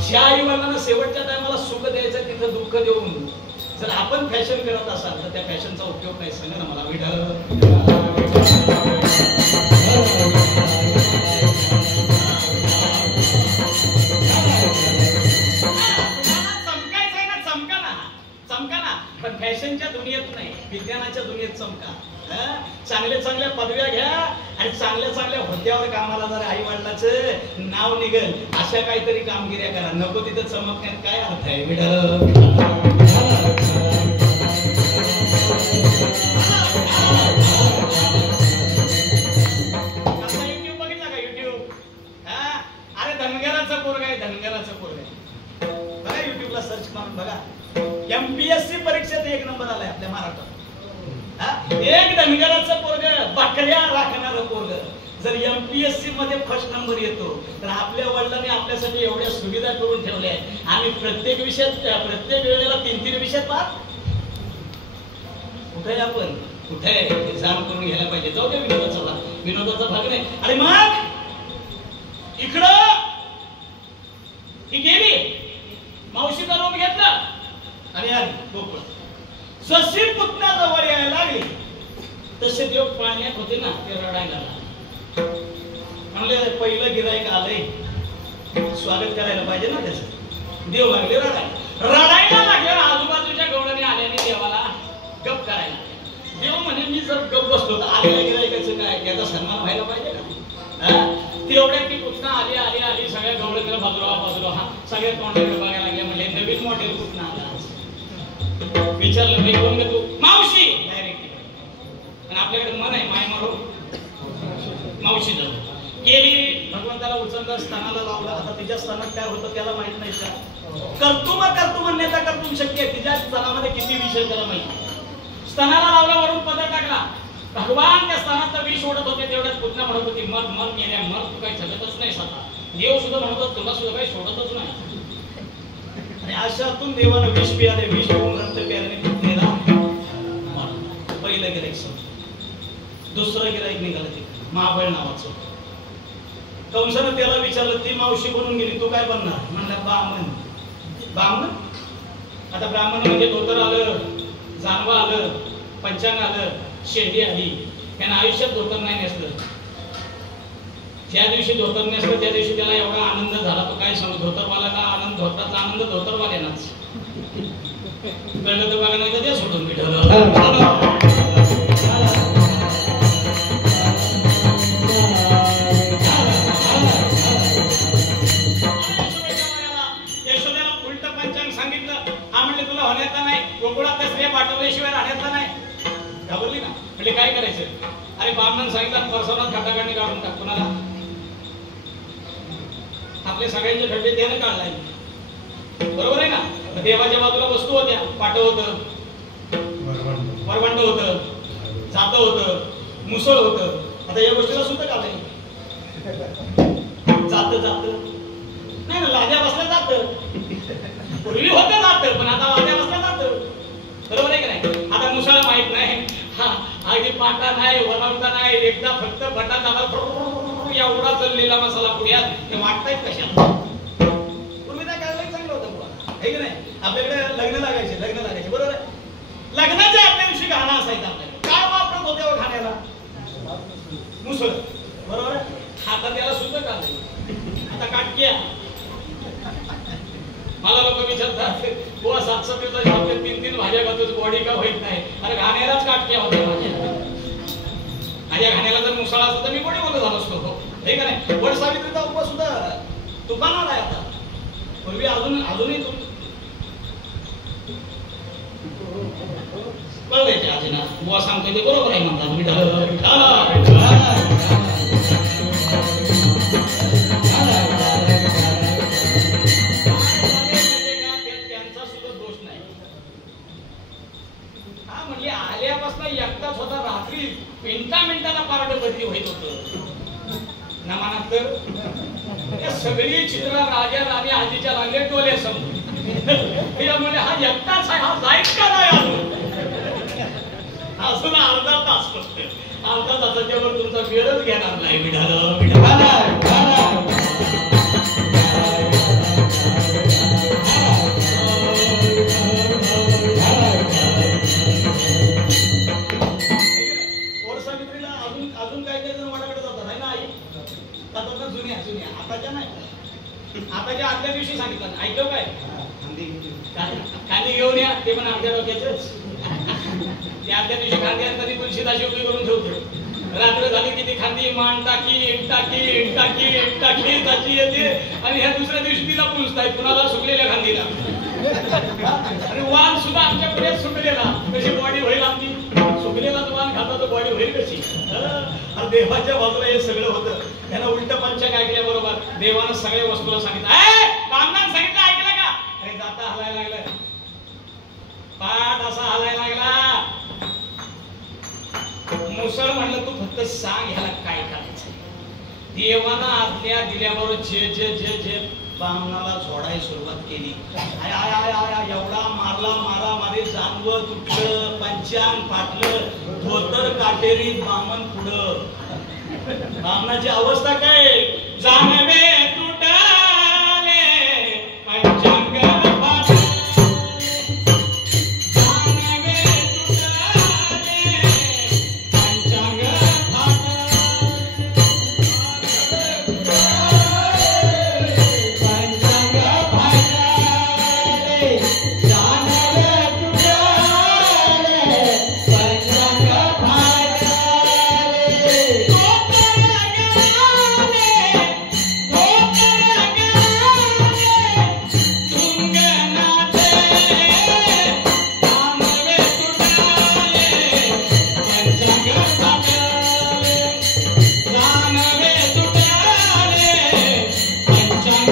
ज्या आई वडिलांना शेवटच्या टायमाला सुख द्यायचं तिथं दुःख देऊन जर आपण फॅशन करत असाल तर त्या फॅशनचा उपयोग काय सांगा ना मला. चमका ना, पण फॅशनच्या दुनियेत नाही, विज्ञानाच्या दुनियेत चमका. चांगल्या चांगल्या पदव्या घ्या आणि चांगल्या चांगल्या होद्द्यावर कामाला जर आई वडिलांचं नाव निघेल अशा काहीतरी कामगिऱ्या करा. नको तिथं चमकण्यात काय अर्थ आहे? युट्यूब बघितला का? युट्यूब अरे धनगराचं पोरग आहे, धनगराचं पोरग आहे. बघा युट्यूबला सर्च मारून बघा. MPSC परीक्षेत 1 नंबर आलाय आपल्या महाराष्ट्रात. एक धनगराचं पोरग, बकऱ्या राखणारं पोरग. जर MPSC मध्ये फर्स्ट नंबर येतो तर आपल्या वडिलांनी आपल्यासाठी एवढ्या सुविधा करून ठेवल्या आहेत. आम्ही प्रत्येक विषयात प्रत्येक वेळेला 3-3 विषयात पास. कुठे आहे आपण? कुठे आहे? एक्झाम करून घ्यायला पाहिजे. जाऊ द्या विनोदाचा, विनोदाचा भाग नाही. आणि मग इकडं ही गेली, मावशीचा रूम घेतला आणि आली गोकुळ. जशी पुतना जवळ यायला लागली तसे देव पाण्यात होते ना, ते रडायला लागले. म्हणले पहिलं गिराईक आलंय, स्वागत करायला पाहिजे ना त्याचं. देव लागले रडायला लागले. आजूबाजूच्या गवळणी आल्याने देवाला गप करायला. देव म्हणे मी जर गप बसलो तर आलेल्या गिराईकाचं काय, याचा सन्मान व्हायला पाहिजे ना. तेवढ्या की पुतना आली आली आली, सगळ्या गवळणीला बाजूला हा सगळ्या तोंडाकडे बघायला लागले. म्हणजे नवीन मॉडेल पुतना आला. विचारलं मी कोण ग तू? मावशी. डायरेक्ट. आणि आपल्याकडे मन आहे माय मारू मावशी जाऊ. गेली, भगवंताला उचललं, स्थानाला लावलं. आता तिच्या स्थानात काय होतं त्याला माहित नाही का? कर्तुम म्हणण्याचा कर्तुम शक्य आहे. तिच्या स्थानामध्ये किती विषय त्याला माहिती. स्थानाला लावला, वरून पदर टाकला. भगवान त्या स्थानात विष ओढत होते. तेवढ्यात पुतना म्हणत होती मर मर मेल्या मर, तू काही जगतच नाही स्वतः. देव सुद्धा म्हणतो तुला सुद्धा काही सोडतच नाही. आणि अशातून देवानं विष पियाले, विष पिऊन रक्त प्यायला पुतणेला पहिलं गिराईक संपलं. दुसरं गिराईक निघालं ते महाबळ नावाचं. कंसानं त्याला विचारलं, ती मावशी बनून गेली, तू काय बनणार? म्हणला ब्राह्मण. ब्राह्मण? आता ब्राह्मण म्हणजे धोतर आलं, जानवा आलं, पंचांग आलं, शेंडी आली. त्यानं आयुष्यात धोतर नाही नेसलं. ज्या दिवशी धोतर नेसलं त्या दिवशी त्याला एवढा आनंद झाला, तो काय सांगू. धोतरवाल्याला आनंद, धोतराचा आनंद धोतरवाल्यानाच कळलं तर बघा, नाही तर ते सोडून भेटलं. पाठवल्याशिवाय राहण्याचा नाही. घाबरली ना. म्हणजे काय करायचं? अरे ब्राह्मण सांगितलं परसवनात खटाखटी काढून टाक. कुणाला? आपले सगळ्यांचे खड्डे त्यानं काढलाय. बरोबर आहे ना. देवाच्या बाजूला वस्तू होत्या, पाटं होतं, वरवंड होतं, जातं होतं, मुसळ होतं. आता या गोष्टीला सुद्धा काढाय जात नाही ना. लाद्या बसल्या जातं. पूर्वी होतं जातं, पण आता लाद्या बसल्या जातं. बरोबर आहे की नाही. आता मुसळा माहित नाही, आधी पाटा नाही, वरवंटा नाही. एकदा फक्त बटाटा एवढा चललेला मसाला पुढ्यात ते वाटतायत कशाला. पूर्वी त्या काळाला चांगलं होतं बुवा, आहे की नाही. आपल्याकडे लग्न लागायचे बरोबर आहे. लग्नाच्या आदल्या दिवशी गाणं असायचं आपल्याकडे. काय वापरत होते खाण्याला? मुसळ. बरोबर आहे. आता त्याला सुद्धा काढलं. आता काटक्या. मला लोक विचारतात बुवा 7-7 दिवसाच्या 3-3 भाज्या खातोच, बॉडी का होत नाही. अरे घाण्यालाच काटक्या होत्या माझ्या घाण्याला जर मुसळा असतो तर मी बॉडी मध्ये झालो असतो. हे का नाही. वड सावित्रीचा उपवास सुद्धा तुफान आलाय आता. पूर्वी अजूनही कळवायचे आजी ना. बुवा सांगतोय ते बरोबर आहे म्हणतात. एकटाच होता. रात्री मिनिटाला पारड बदली होत होत ना. मनात तर सगळी चित्र राजा राणी आजीच्या लागले डोले समजून. त्यामुळे हा एकटाच आहे, हा जाईत का नाही अजून अर्धा तास फक्त. अर्धा तासाच्या वर तुमचा वेळच घेणार नाही. अजून काही जण वाडाकडे जातात आहे ना. आई जातात ना जुन्या. आताच्या नाही. आताच्या आदल्या दिवशी सांगितलं ऐकलं काय, कांदे घेऊन या. ते पण अर्ध्या डोक्याच. ते आदल्या दिवशी खांदे आणताना तुळशीदाची उभी करून ठेवतो. रात्र झाली की ती खांदी मान टाकी ताची येते. आणि ह्या दुसऱ्या दिवशी तिला पुजतायत कुणाला? सुकलेल्या खांदीला. आणि वाण सुद्धा आमच्या पुढे सुकलेला. कशी बॉडी होईल आमची? सुकलेला वाण खाता तर बॉडी होईल कशी? देवाच्या बाजूला हे सगळं होतं. त्यांना उलट पंचांग ऐकल्याबरोबर देवानं सगळ्या वस्तूला सांगितलं. बामणानं सांगितलं ऐकलं का? अरे जाता हलायला लागलं, पाठ असा हलायला लागला. मुसळ म्हणलं तू फक्त सांग ह्याला काय करायचं. देवानं आज्ञा दिल्याबरोबर जे जे जे जे बामणाला झोडायला सुरुवात केली. आय आय आय आय एवढा मारला मारामारी, जानवं तुटलं, पंचांग फाटलं, धोतर काटेरी, बामण पुढं. बामणाची अवस्था काय? जानवे तुटाले पंचांग फाटले, जानवे तुटाले पंचांग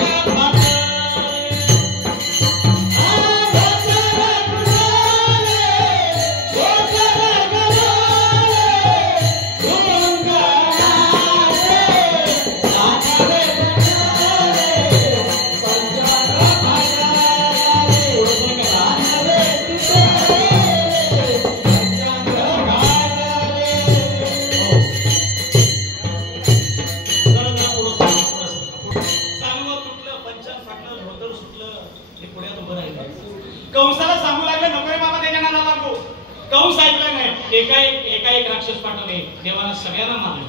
कंसाला सांगू लागले नको रे बाबा त्याच्या नादाला लागू. कंस ऐकला नाही. एका एक राक्षस पाठवले. देवानं सगळ्यांना मारलं,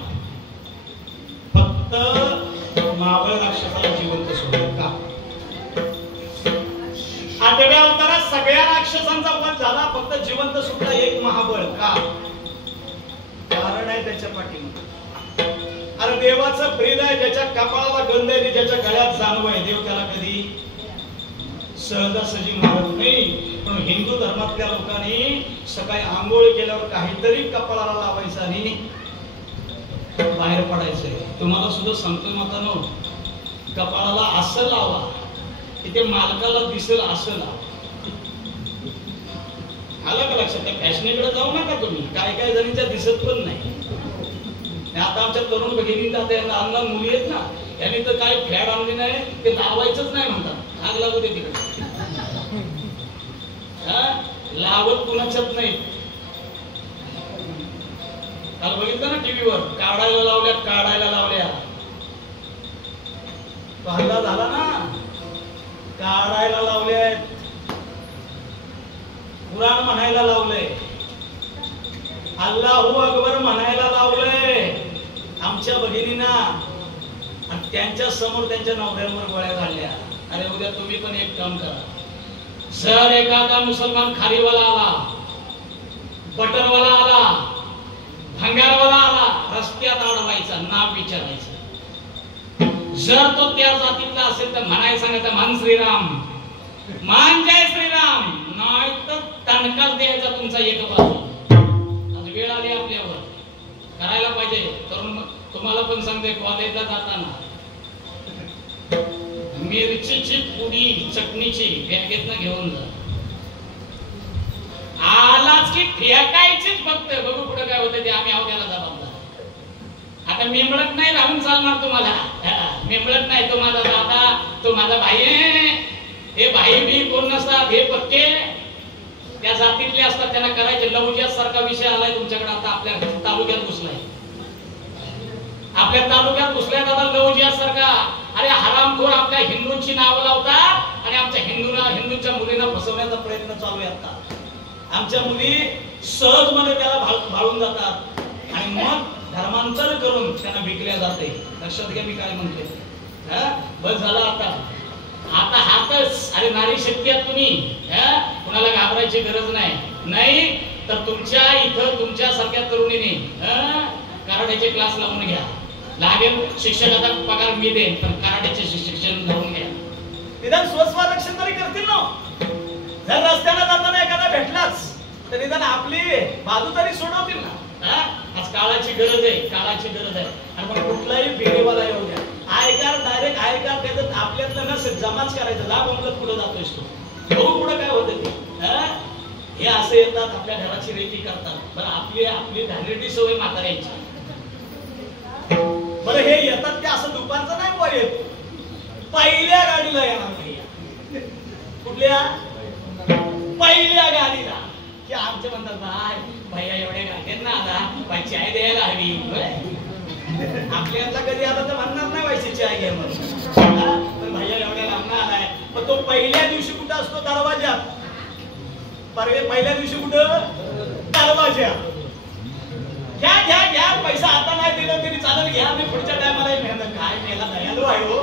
फक्त मावळ राक्षसाला जिवंत सोडलं. का? 8व्या अवतारात सगळ्या राक्षसांचा वध झाला, फक्त जिवंत सुटला एक महाबळ. का? कारण आहे त्याच्या पाठीमागे. अरे देवाचं प्रेम आहे, ज्याच्या कपाळाला गंध आहे, ज्याच्या गळ्यात जाणव आहे. देव त्याला कधी सहजासहजी मारत नाही. पण हिंदू धर्मातल्या लोकांनी सकाळी आंघोळ केल्यावर काहीतरी कपाळाला लावायचं आणि बाहेर पडायचंय. तुम्हाला सुद्धा सांगतोय मातानो, कपाळाला असं लावा की ते मालकाला दिसेल, असं लावा. आलं का लक्षात? त्या फॅशनेकडे जाऊ नका तुम्ही. काय काय जणींच्या दिसत पण नाही. आता आमच्या तरुण भगिनी अंगात मुली आहेत ना, यांनी तर काय फॅड आणली नाही, ते लावायचंच नाही म्हणतात. आग लागू दे तिकडे. लावत कुणाच्यात नाही. काल बघितलं ना टीव्हीवर, काढायला लावल्या. तो हल्ला झाला ना, काढायला लावले, कुराण म्हणायला लावलंय, अल्लाहू अकबर म्हणायला लावलंय आमच्या भगिनींना. आणि त्यांच्या समोर त्यांच्या नवऱ्यांवर गोळ्या घालल्या. अरे उद्या तुम्ही पण एक काम करा. जर एखादा मुसलमान खारीवाला आला, बटरवाला आला, भंगारवाला आला, रस्त्यात अडवायचा, नाव विचारायचं. जर तो त्या जातीतला असेल तर म्हणायला सांगायचं, मान श्रीराम, मान जय श्रीराम. नाही तर तणकाच द्यायचा तुमचा एक बाजू. आज वेळ आली आपल्यावर, करायला पाहिजे. तरुण तुम्हाला पण सांगते, कॉलेजला जाताना मिरचीची पुडी चटणीची बॅगेतनं घेऊन जा. आलाच की फेकायचीच फक्त. बघू पुढे काय होते ते. आम्ही आहोत त्याला जबाबदार. आता मेंबळत नाही राहून चालणार तुम्हाला. मेंबळत नाही. तो माझा दादा, तो माझा भाई आहे. हे भाई बी कोण नसतात, हे पक्के त्या जातीतले असतात. त्यांना करायचे. लवजियात सारखा विषय आलाय तुमच्याकडे. आता आपल्या तालुक्यात घुसलाय. आपल्या तालुक्यात घुसलाय दादा लवजियात सारखा. अरे हरामखोर आपल्या हिंदूंची नावं लावतात आणि आमच्या हिंदूंच्या मुलींना फसवण्याचा प्रयत्न चालू आहे. आता आमच्या मुली सहजमध्ये त्याला भाळून जातात आणि मग धर्मांतर करून त्यांना विकल्या जाते. लक्षात घ्या मी काय म्हणतोय. बस झाला आता. आता हातच. अरे नारी शक्ती आहात तुम्ही. कुणाला घाबरायची गरज नाही तर तुमच्या इथं तुमच्या सारख्या तरुणीने कराटेचे क्लास लावून घ्या. लागेल शिक्षकाचा पगार मी देईन, पण कराटेचे शिक्षण लावून घ्या. निदान स्वस्वरक्षण तरी करतील ना. जर रस्त्याला जाताना एखादा भेटलाच तर निदान आपली बाजू तरी सोडवतील ना. आज काळाची गरज आहे, काळाची गरज आहे. आणि पण कुठलाही फेरीवाला येऊ द्या, आयकार डायरेक्ट आयकार त्याचं आपल्यातलं नसेल, जमाच करायचं. जा बोंबलत पुढे जातोयस तू. बघू पुढे काय होतं ते. हे असे येतात, आपल्या घराची रेखी करतात. बरं आपली व्हॅनिटी सवय म्हाताऱ्यांची. बरं हे येतात ते पहिल्या गाडीला येणार भैया. कुठल्या पहिल्या गाडीला? की आमचे म्हणतात बाय भैया एवढ्या गाड्यांना आला बाई चाय द्यायला हवी. आपल्याला कधी आला तर म्हणणार नाही व्हायची चाय घ्या म्हणून, पण भैया एवढ्या लांब आलाय. पण तो पहिल्या दिवशी कुठं असतो? दरवाजात. पहिल्या दिवशी कुठं? दरवाजात. घ्या घ्या घ्या, पैसा आता नाही दिलं तरी चालेल, घ्या मी पुढच्या टायमाला मिळणार. काय मेला दयालू आहे हो.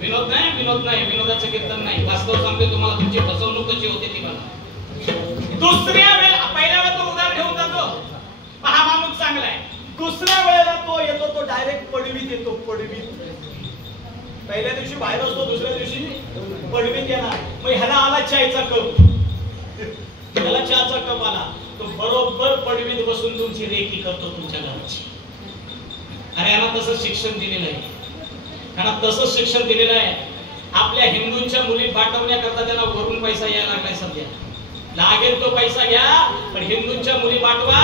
विनोद नाही, विनोद नाही, विनोदाचं कीर्तन नाही. वास्तव सांगतो तुम्हाला, तुमची फसवणूक कशी होते ती बघा. दुसऱ्या वेळेला, पहिल्या वेळेला तो उदार घेऊन जातो, हा माणूस चांगला आहे. दुसऱ्या वेळेला तो येतो, तो डायरेक्ट पडवीत येतो. पडवीत पहिल्या दिवशी बाहेर असतो, दुसऱ्या दिवशी पडवीत येणार. मग ह्याला आला चायचा कप, ह्याला चहाचा कप आला, तो बरोबर पडवीत बसून तुमची रेखी करतो तुमच्या घराची. अरे यांना तसं शिक्षण दिलेलं आहे, त्यांना तसं शिक्षण दिलेलं आहे. आपल्या हिंदूंच्या मुली पाठवण्याकरता त्यांना वरून पैसा यायला लागलाय. सध्या लागेल तो पैसा घ्या, पण हिंदूंच्या मुली पाठवा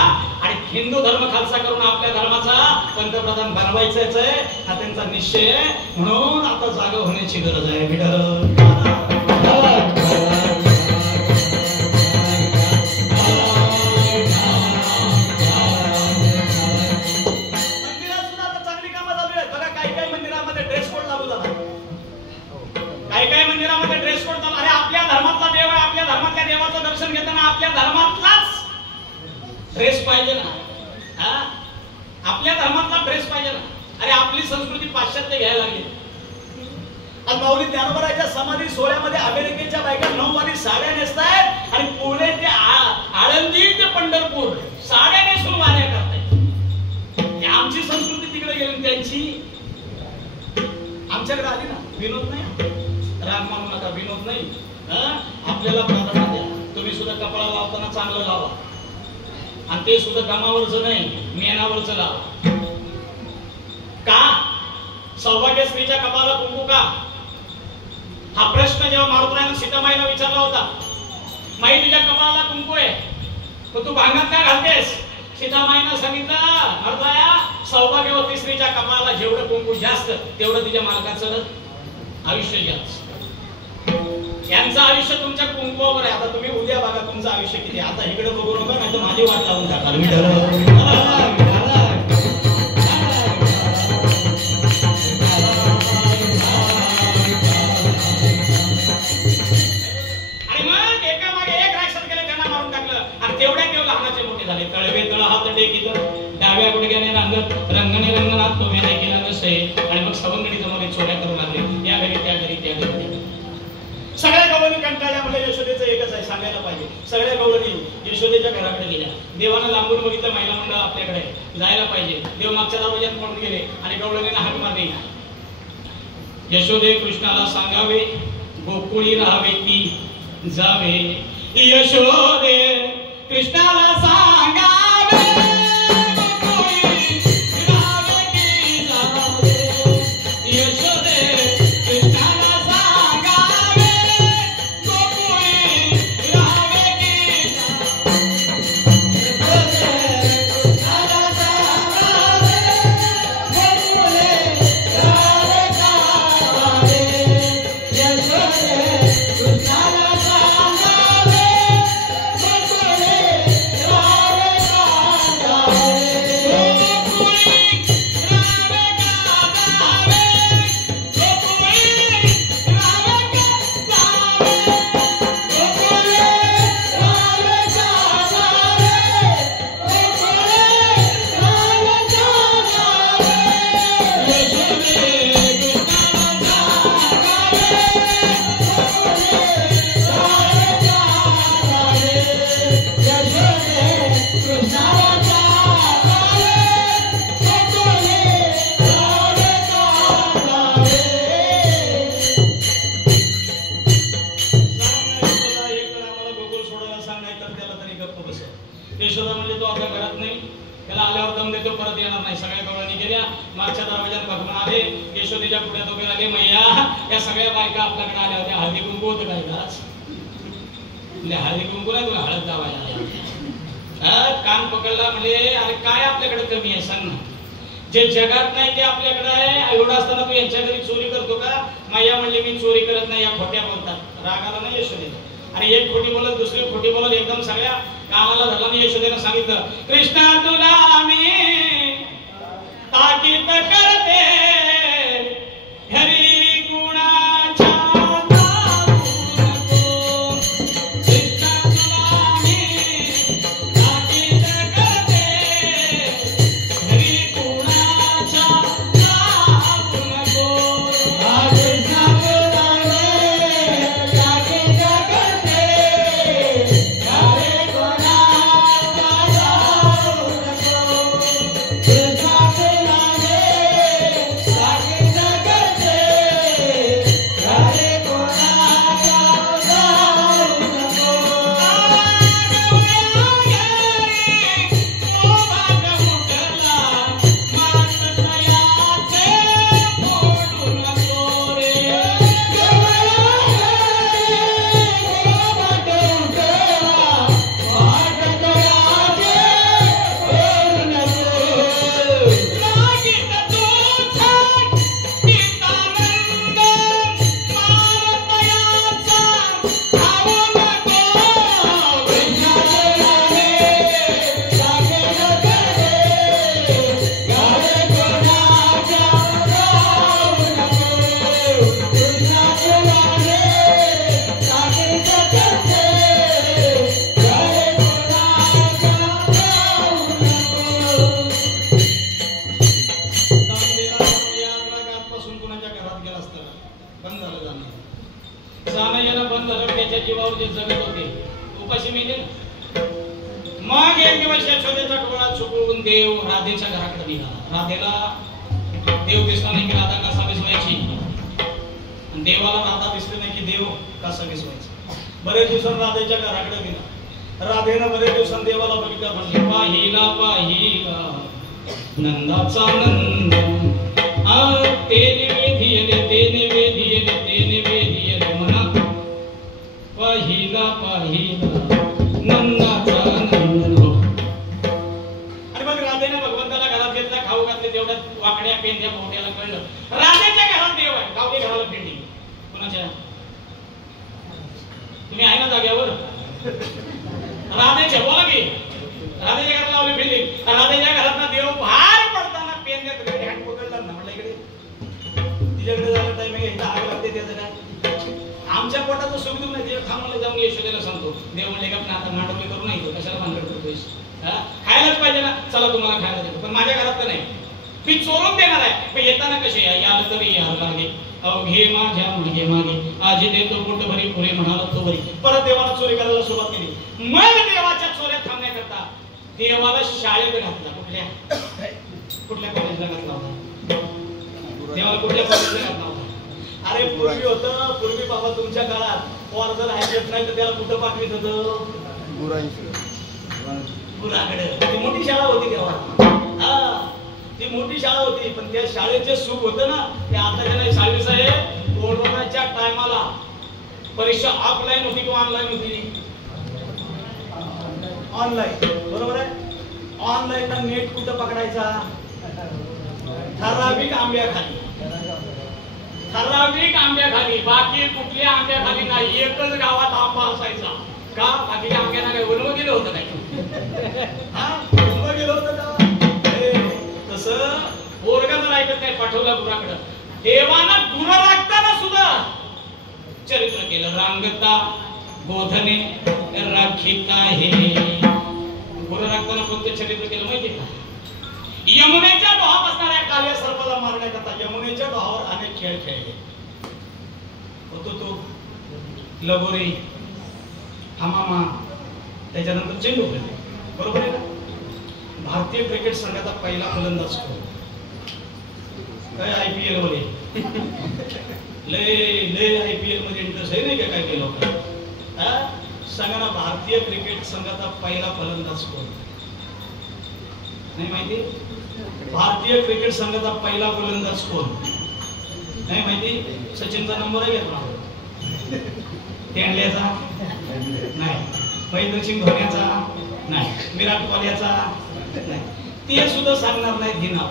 आणि हिंदू धर्म खालसा करून आपल्या धर्माचा पंतप्रधान बनवायचाच आहे, हा त्यांचा निश्चय आहे. म्हणून आता जागा होण्याची गरज आहे. दर्शन घेताना आपल्या धर्मातलाच ड्रेस पाहिजे ना. आपल्या धर्मातला ड्रेस पाहिजे ना. अरे आपली संस्कृती पाश्चात्य घ्यायला लागली. आणि माऊली ज्ञानोबाच्या समाधी सोहळ्यामध्ये अमेरिकेच्या बायका 9 वारी साड्या नेसतायत आणि पुणे ते आळंदी ते पंढरपूर साड्या नेसून वाऱ्या करतायत. आमची संस्कृती तिकडे गेली, त्यांची आमच्याकडे आली ना. विनोद नाही, राग मानू नका, विनोद नाही. आपल्याला प्राधान्य द्या. तुम्ही सुद्धा कपाळाला लावताना चांगलं लावा, आणि ते सुद्धा गमावरचं नाही, मेनावरचं लावा. का? सौभाग्य स्त्रीच्या कपाळाला कुंकू का? हा प्रश्न जेव्हा मारुतीने सीतामाईला विचारला होता, माई तुझ्या कपाळाला कुंकू आहे, तर तू भांगात का घालतेस? सीतामाईनं सांगितलं, मारुताया सौभाग्यवती स्त्रीच्या कपाळाला जेवढं कुंकू जास्त तेवढं तिच्या मालकाचं आयुष्य जास्त. यांचं आयुष्य तुमच्या कुंकवावर आहे. आता तुम्ही उद्या बघा तुमचं आयुष्य किती. आता इकडे बघू नका, नाही तर माझी वाट लावून टाकाल. मी आणि मग एका मागे एक राक्षस गेले, त्यांना मारून टाकलं. आणि तेवढ्या लहानाचे मोठे झाले. तळवे तळ हात टेकीत डाव्या गुडघ्याने रांगत रंगणे रंगनात तो वेणे केला नसे. आणि मग सवंगडीचं मध्ये चोऱ्या करू लागले, या घरी त्या घरी त्या घरी. सगळ्या गवळणी कंटाळल्या. म्हणजे यशोदेचं एकच आहे, सांगायला पाहिजे. सगळ्या गवळणी यशोदेच्या घराकडे गेल्या. देवानं लांबून बघितलं, महिला मंडळ आपल्याकडे जायला पाहिजे. देव मागच्या दरवाज्यात पडून गेले आणि गवळणीने हाक मारली, यशोदे कृष्णाला सांगावे गोकुळी राहावे ती जावे. यशोदे कृष्णाला सांगावे गोकुळी राहावे ती जावे. यशोदे कृष्णाला सांगावे गोकुळी राहावे ती यशोदा म्हणजे तो आपल्या घरात नाही, त्याला आल्यावर दम देतो, परत येणार नाही. सगळ्या गवळणी गेल्या, मागच्या दरवाजात बघून आले, यशोदेच्या पुढ्यात उभे राहिले. मैया या सगळ्या बायका आपल्याकडे आल्या होत्या. हळदी कुंकू होतं काय घरात? हळदी कुंकू नाही, तुला हळद लावायला. कान पकडला म्हणजे अरे काय आपल्याकडे कमी आहे सांग ना. जे जगात नाही ते आपल्याकडे आहे, एवढं असताना तू यांच्या घरी चोरी करतो का? मैया म्हणले मी चोरी करत नाही, या खोट्या बोलतात. रागाला नाही यशोदेला. आणि एक खोटी बोलत दुसरी खोटी बोलत एकदम सगळ्या कामाला धरला. नाही यशोदेनं सांगितलं कृष्णा तुला आम्ही ताकीद करते घरी परीक्षा ऑफलाईन होती किंवा ऑनलाईन होती? ऑनलाईन. बरोबर आहे. ऑनलाईन नेट कुठं पकडायचा? ठराविक आंब्याखाली. ठराविक आंब्याखाली. बाकी कुठल्या आंब्याखाली नाही. एकच गावात आंबा असायचा. का? बाकीच्या आंब्याला काय उन्मं गेलं होतं काय? हा उन्मं गेलं होतं का? तसं पोरगा जर ऐकत नाही पाठवला गुराकडं. देवानं गुरं राखताना सुद्धा चरित्र केलं. रांगता बोधने राखिता हे. गुरं राखताना कोणतं चरित्र केलं माहिती का? यमुनेच्या डोहात असणाऱ्या काल्या सर्पाला मारण्याकरता यमुनेच्या डोहावर अनेक खेळ खेळले होतो. तो लगोरी, हमामा, त्याच्यानंतर चेंडू खेळले. बरोबर आहे ना? भारतीय क्रिकेट संघाचा पहिला फलंदाज कोण? काय IPL मध्ये लय IPL मध्ये इंटरेस्ट आहे नाही का? काय केलं होतं? सांगा ना, भारतीय क्रिकेट संघाचा पहिला फलंदाज कोण? नाही माहिती? भारतीय क्रिकेट संघाचा पहिला फलंदाज कोण? नाही माहिती? सचिनचा नंबर आहे घेतला. तेंडल्याचा नाही. महेंद्रसिंग धोनीचा नाही. विराट कोहलीचा नाही. ते सुद्धा सांगणार नाहीत. हे नाव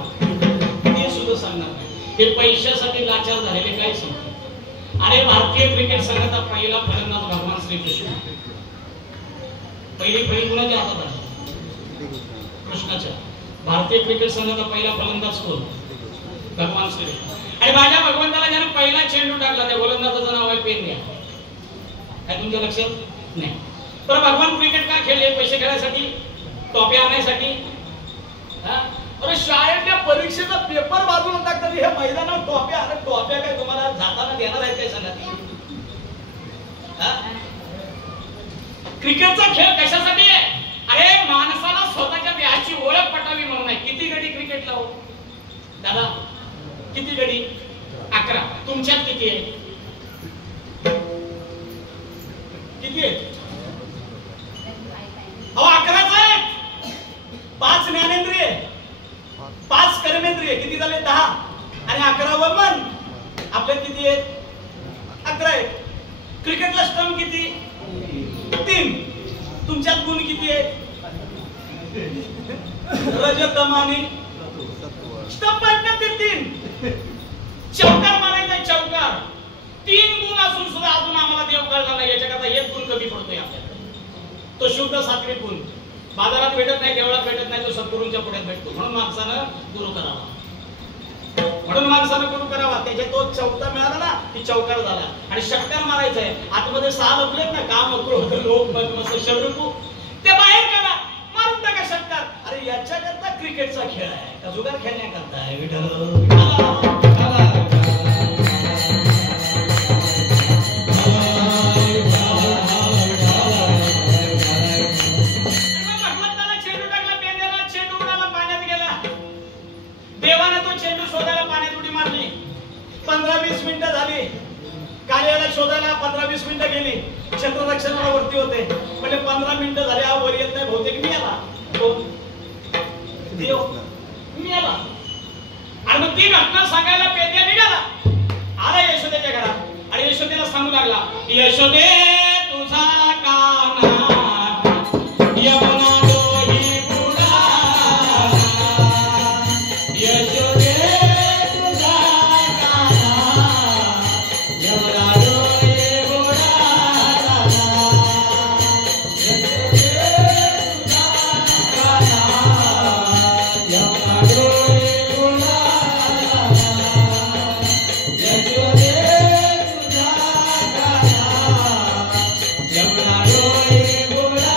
ते सुद्धा सांगणार नाही. ते पैशासाठी लाचार झालेले काय सांगते. अरे भारतीय क्रिकेट संघाचा पहिला फलंदाज भगवान श्रीकृष्ण. पहिली फळी कुणाच्या हातात आहे? कृष्णाच्या. भारतीय क्रिकेट संघाचा पहिला फलंदाज कोण? भगवान श्रीकृष्ण. आणि माझ्या भगवंताला ज्याने पहिला चेंडू टाकला त्या गोलंदाजाचं नाव आहे पेंड्या. काय तुमच्या लक्षात नाही? तर भगवान क्रिकेट का खेळले? पैसे खेळायसाठी, टॉप्या आणायसाठी. अरे शाळेतल्या परीक्षेचा पेपर बाजूला टाकतात, हे मैदानावर टॉप्या. अरे टॉप्या काय तुम्हाला जाताना देणार आहेत काय सांगा? क्रिकेटचा खेळ कशासाठी आहे? अरे माणसाला स्वतःच्या देहाची ओळख पटावी म्हणून आहे. किती गडी क्रिकेटला हो दादा? किती गडी? 11. तुमच्यात किती आहे? किती आहे? अहो 11च आहे. 5 ज्ञानेंद्रिय, 5 कर्मेंद्रिय, किती झाले? 10. आणि 11व मन. आपल्यात किती आहेत? 11 आहेत. क्रिकेटला स्टंप किती? 3. तुमच्यात गुण किती आहेत? रजतम आणि स्टंप आहेत ना ते 3. चौकार मारायचा, चौकार. 3 गुण असून सुद्धा अजून आम्हाला देव कळला नाही. याच्याकरता 1 गुण कमी पडतोय आपल्याला. तो शुद्ध सात्विक गुण. बाजारात भेटत नाही, देवळात भेटत नाही, तो सद्गुरूंच्या पुढ्यात भेटतो. म्हणून माणसानं गुरु करावा. त्याच्या तो चौथा मिळाला ना की चौकार झाला. आणि षटकार मारायचा आहे. आतमध्ये 6 लपलेत ना, काम अक्रोध लोक मत शब्दकू, ते बाहेर काढा, मारून टाका षटकार. अरे याच्याकरता क्रिकेटचा खेळ आहे का जुगार खेळण्याकरता आहे? विठ्ठल देवाने तो चेंडू शोधायला पाण्यात उडी मारली. 15-20 मिनिटं झाली. कालियाला शोधायला 15-20 मिनिटं गेली. क्षेत्ररक्षणाला वरती होते. म्हणजे 15 मिनिटं झाली, हा वर येत नाही. बहुतेक मी आला. देव मी आला. आणि मग ती घटना सांगायला पेद्या निघाला. आला यशोदेच्या घरात आणि यशोदेला सांगू लागला, यशोदे तुझा काना यमुना डोही बुडा. यशोदे तुझा काना यमुना डोही बुडा. यशोदे तुझा काना यमुना डोही बुडा. यशोदे तुझा काना यमुना डोही बुडा.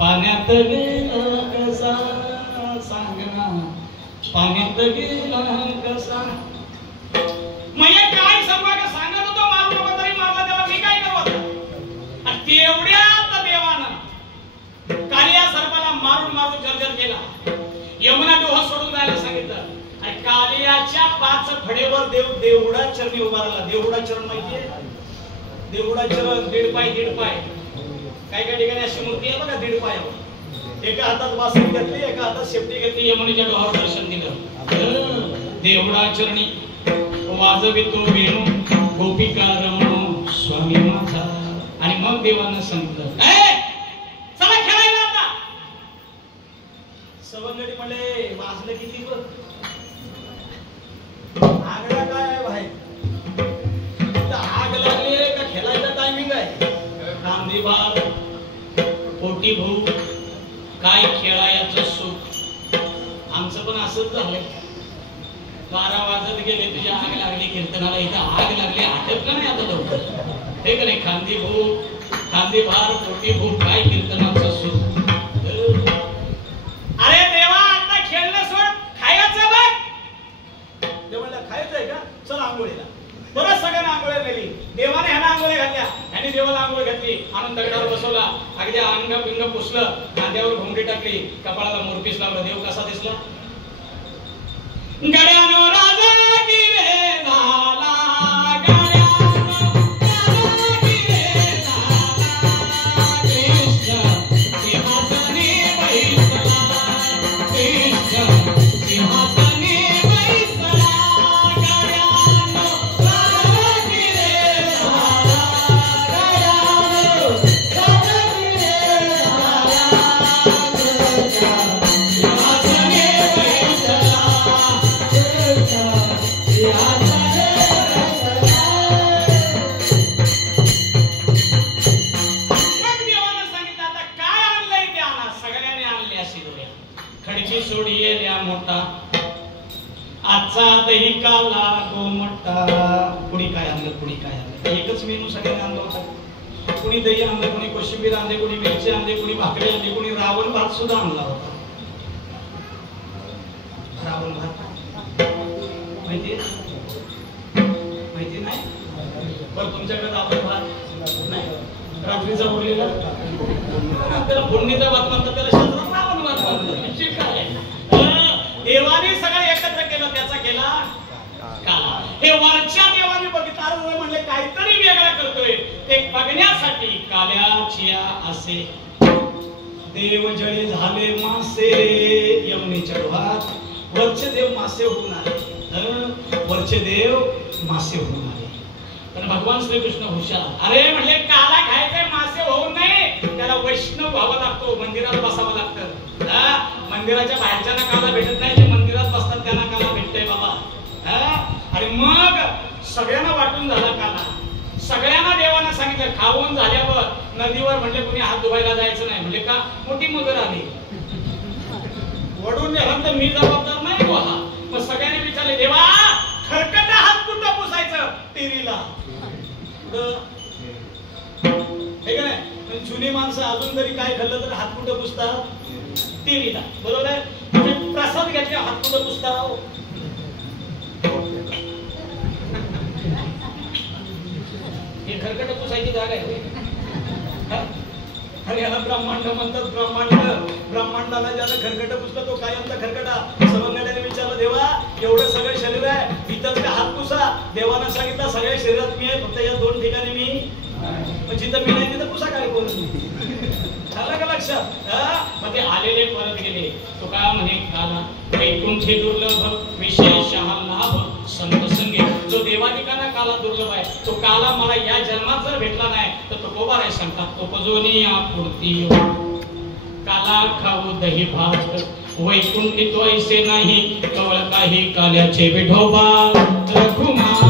पाण्यात गेला कसा सांगना, पाण्यात गेला कसा. मग काय सांगा का सांगत होतो, मारू नको तरी मारला त्याला, मी काय करू? आणि तेवढ्यात देवानं कालिया सर्पाला मारून मारून जर्जर केला. यमुना डोह सोडून जायला सांगितलं. आणि कालियाच्या 5 फडेवर देव देवडा चरणी उभा राहिला. देवडा चरण माहितीये? देवडा चरण 1.5 पाय 1.5 पाय. काय काय ठिकाणी अशी मूर्ती आहे बघा 1.5 पायावर. एका हातात वासरी घेतली, एका हातात शेपटी घेतली. यमुनेच्या डोहावर दर्शन दिलं. देवडा चरणी वाजवितो वेणू गोपिका रमणो स्वामी माझा. आणि मग देवानं सांगितलं, चला खेळायला आता. सवंगडी म्हणले वाजलं किती बघ. आगला काय भाई, आग लागली का खेळायचा टायमिंग आहे? कांदे भात, पोटी भूक, काय खेळायचं सुख. आमचं पण असंच झालंय. 12 वाजत गेले, तुझ्या आग लागली कीर्तनाला. इथं आग लागली, आटपलं नाही आता लवकर. हे का नाही? खांदी भूक, खांदे भात, पोटी भूक, काय कीर्तनाचं सुख. पुसलं, खांद्यावर घोंगडी टाकली, कपाळाला मोरपीस लावलं, देव कसा दिसला? गड्यानो राजा की रे झाला, गड्यानो राजा की रे झाला, कृष्ण सिंहासनी बैसला, कृष्ण सिंहासनी बैसला, गड्यानो राजा की रे झाला, गड्यानो राजा की रे झाला, सिंहासनी बैसला, खडकी सोडिये द्या मोठा, आजचा दही काला गोमटा. कुणी काय आणलं, कुणी काय आणलं, एकच मेनू सगळ्यांनी आणला होता. कुणी दही आणलं, कुणी कोशिंबीर आणले, कुणी मिरची आणली, कुणी भाकरी आणली, कुणी रावण भात सुद्धा आणला होता. रावण भात माहिती नाही? बरं, तुमच्याकडे रावण भात नाही, रात्रीचा उरलेला त्याला फोडणीचा भात म्हणतात, त्याला शस्त्रात रावण भात म्हणतात. देवाने सगळं एकत्र केलं, त्याचा केला काला. हे वरच्या देवाने बघितलं, म्हणले काहीतरी वेगळं करतोय, ते बघण्यासाठी काल्याचिया असे देव जळे झाले मासे यमुनेच्या डोहात. वरचे देव मासे होऊन आले, वरचे देव मासे होऊन आले. पण भगवान श्रीकृष्ण हुशार, अरे म्हणले काला खायचे, मासे होऊ नये, त्याला वैष्णव व्हावं लागतो, मंदिरात बसावं लागतं. मंदिराच्या बाहेरच्यांना काला भेटत नाही, जे मंदिरात बसतात त्यांना काला भेटतंय बाबा. आणि मग सगळ्यांना वाटून झाला काला. सगळ्यांना देवानं सांगितलं, खाऊन झाल्यावर नदीवर म्हणले कुणी हात धुवायला जायचं नाही. म्हणजे का? मोठी मगर आली, वडून नेल्यानंतर मी जबाबदार नाही बोला. मग सगळ्यांनी विचारले, देवा खरकटा हात कुठं पुसायचं? टिरीला. हे का नाही? जुनी माणसं अजून तरी काय खाल्लं तर हात कुठं पुसतात? टिरीला. बरोबर आहे? तुम्ही प्रसाद घेतले, हात कुठं पुसता? हे खरकट पुसायची जागा आहे. अरे याला ब्रह्मांड म्हणतात. ब्रह्मांडाला ज्याला खरकट पुसला तो काय म्हणता खरकटा. समंगल्याने विचारलं, देवा एवढं सगळं शरीर आहे, इथंच काय हात पुसा? देवानं सांगितलं सगळ्या शरीरात मी आहे, फक्त या 2 ठिकाणी मी. जिथं मी नाही तिथं पुसा काय कोण? झालं का लक्षात? मग ते आलेले परत गेले. तो काय म्हणे, काला वैकुंठी दुर्लभ विशेषः लाभ संत संगे. जो देवादिकांना काला दुर्लभ आहे, तो काला मला या जन्मात जर भेटला नाही तर तो कोबा आहे सांगतात. तो पजोनी आपुर्ती काला खाऊ दही भात, वैकुंठी तो ऐसे नाही, कवळ काही काल्याचे विठोबा रघुमाई.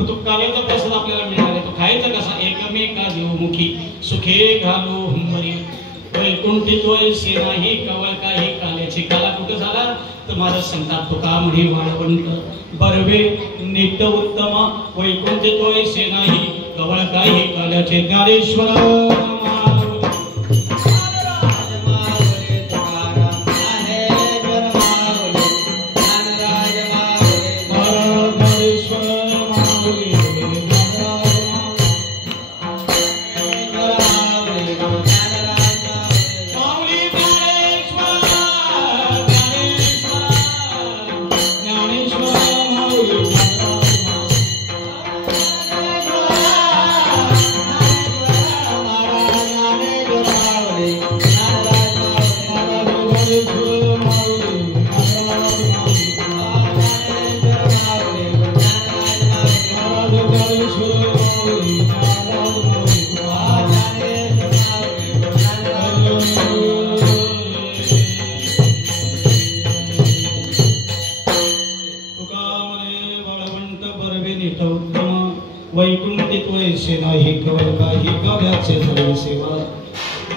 तो काल्याचा प्रसाद आपल्याला मिळाला, तो खायचा कसा? एकमेका देवमुखी सुखे घालो हुंबरी, वैकुंठी तो ऐसे नाही, कवळ काही काल्याची. काला कुठं झाला तर माझा संताप तुका म्हणे वाळवंट बरवे नित्य उत्तम, वैकुंठी तो ऐसे नाही, कवळ काही काल्याचे. ज्ञानेश्वर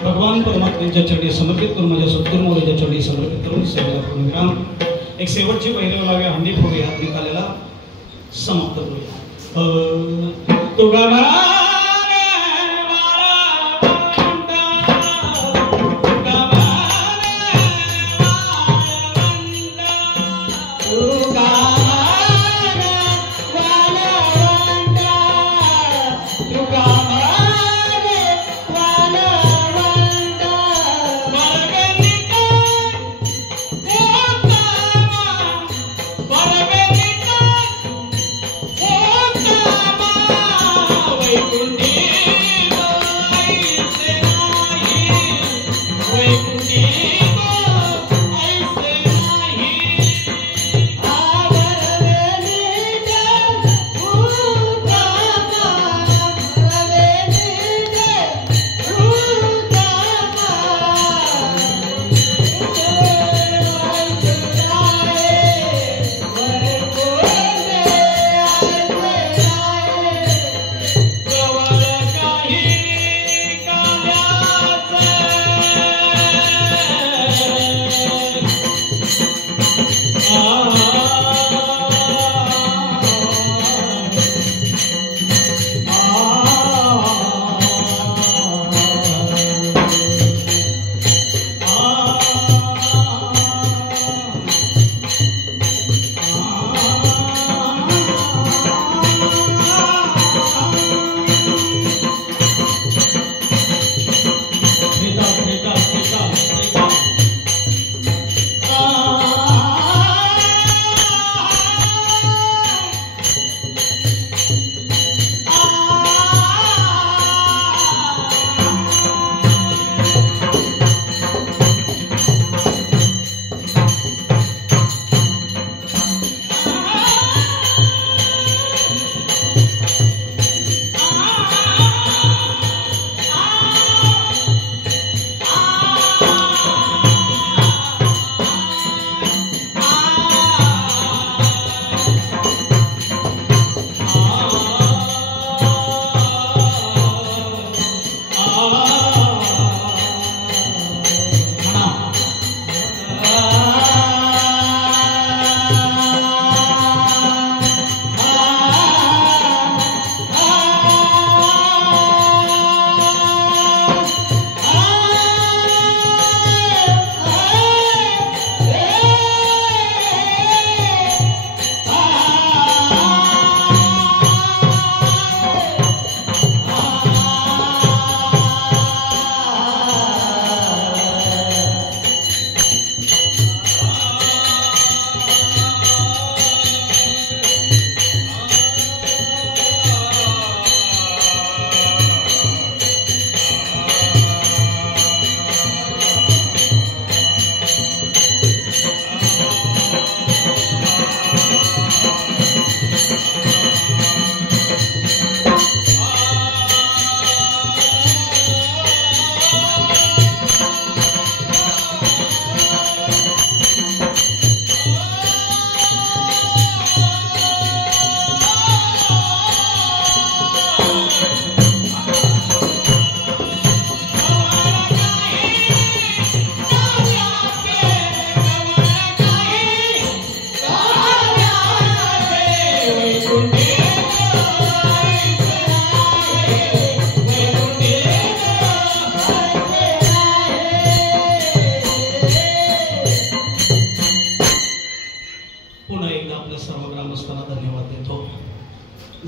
भगवान परमात्म्याच्या चरणी समर्पित करून माझ्या सद्गुरुमाऊलीच्या चरणी समर्पित करून सेवेला करून विराम. एक शेवटची पहिली लाव्या हंडी फोडूया निकालाला समाप्त करूया. तुगा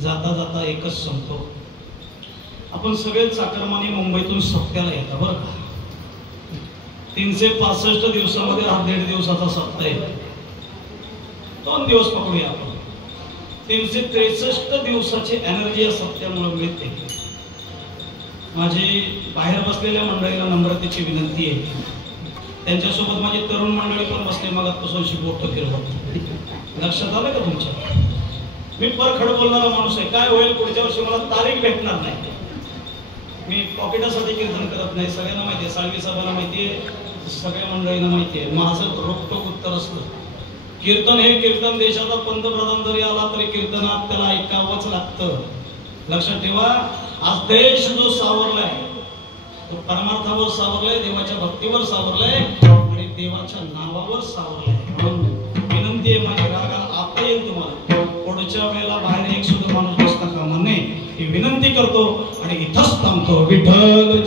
जाता जाता एकच सांगतो, आपण सगळे चाकरमानी मुंबईतून सप्त्याला येता बरं का. 365 दिवसामध्ये हा 1.5 दिवसाचा सप्ताह आहे. 2 दिवस पकडूया आपण. 363 दिवसाची एनर्जी या सप्त्यामुळे मिळते. माझी बाहेर बसलेल्या मंडळीला नम्रतेची विनंती आहे, त्यांच्यासोबत माझी तरुण मंडळी पण बसले, मगापासून बोट फिरवत. लक्षात आलं का तुमच्या? मी परखड बोलणारा माणूस आहे. काय होईल पुढच्या वर्षी मला तारीख भेटणार नाही. मी पॉकेटासाठी कीर्तन करत नाही, सगळ्यांना माहिती आहे, साळवी साहेबांना माहिती आहे, सगळ्या मंडळींना माहिती आहे. माझं रोखठोक उत्तर असतं, कीर्तन हे कीर्तन देशाचा पंतप्रधान जरी आला तरी कीर्तनात त्याला ऐकावंच लागतं. लक्षात ठेवा, आज देश जो सावरलाय तो परमार्थावर सावरलाय, देवाच्या भक्तीवर सावरलाय आणि देवाच्या नावावर सावरलाय. म्हणून विनंती आहे माझी, रागा आता येईल तुम्हाला, पुढच्या वेळेला बाहेर एक सुद्धा माणूस बसता कामा नये ही विनंती करतो आणि इथंच थांबतो. विठ्ठल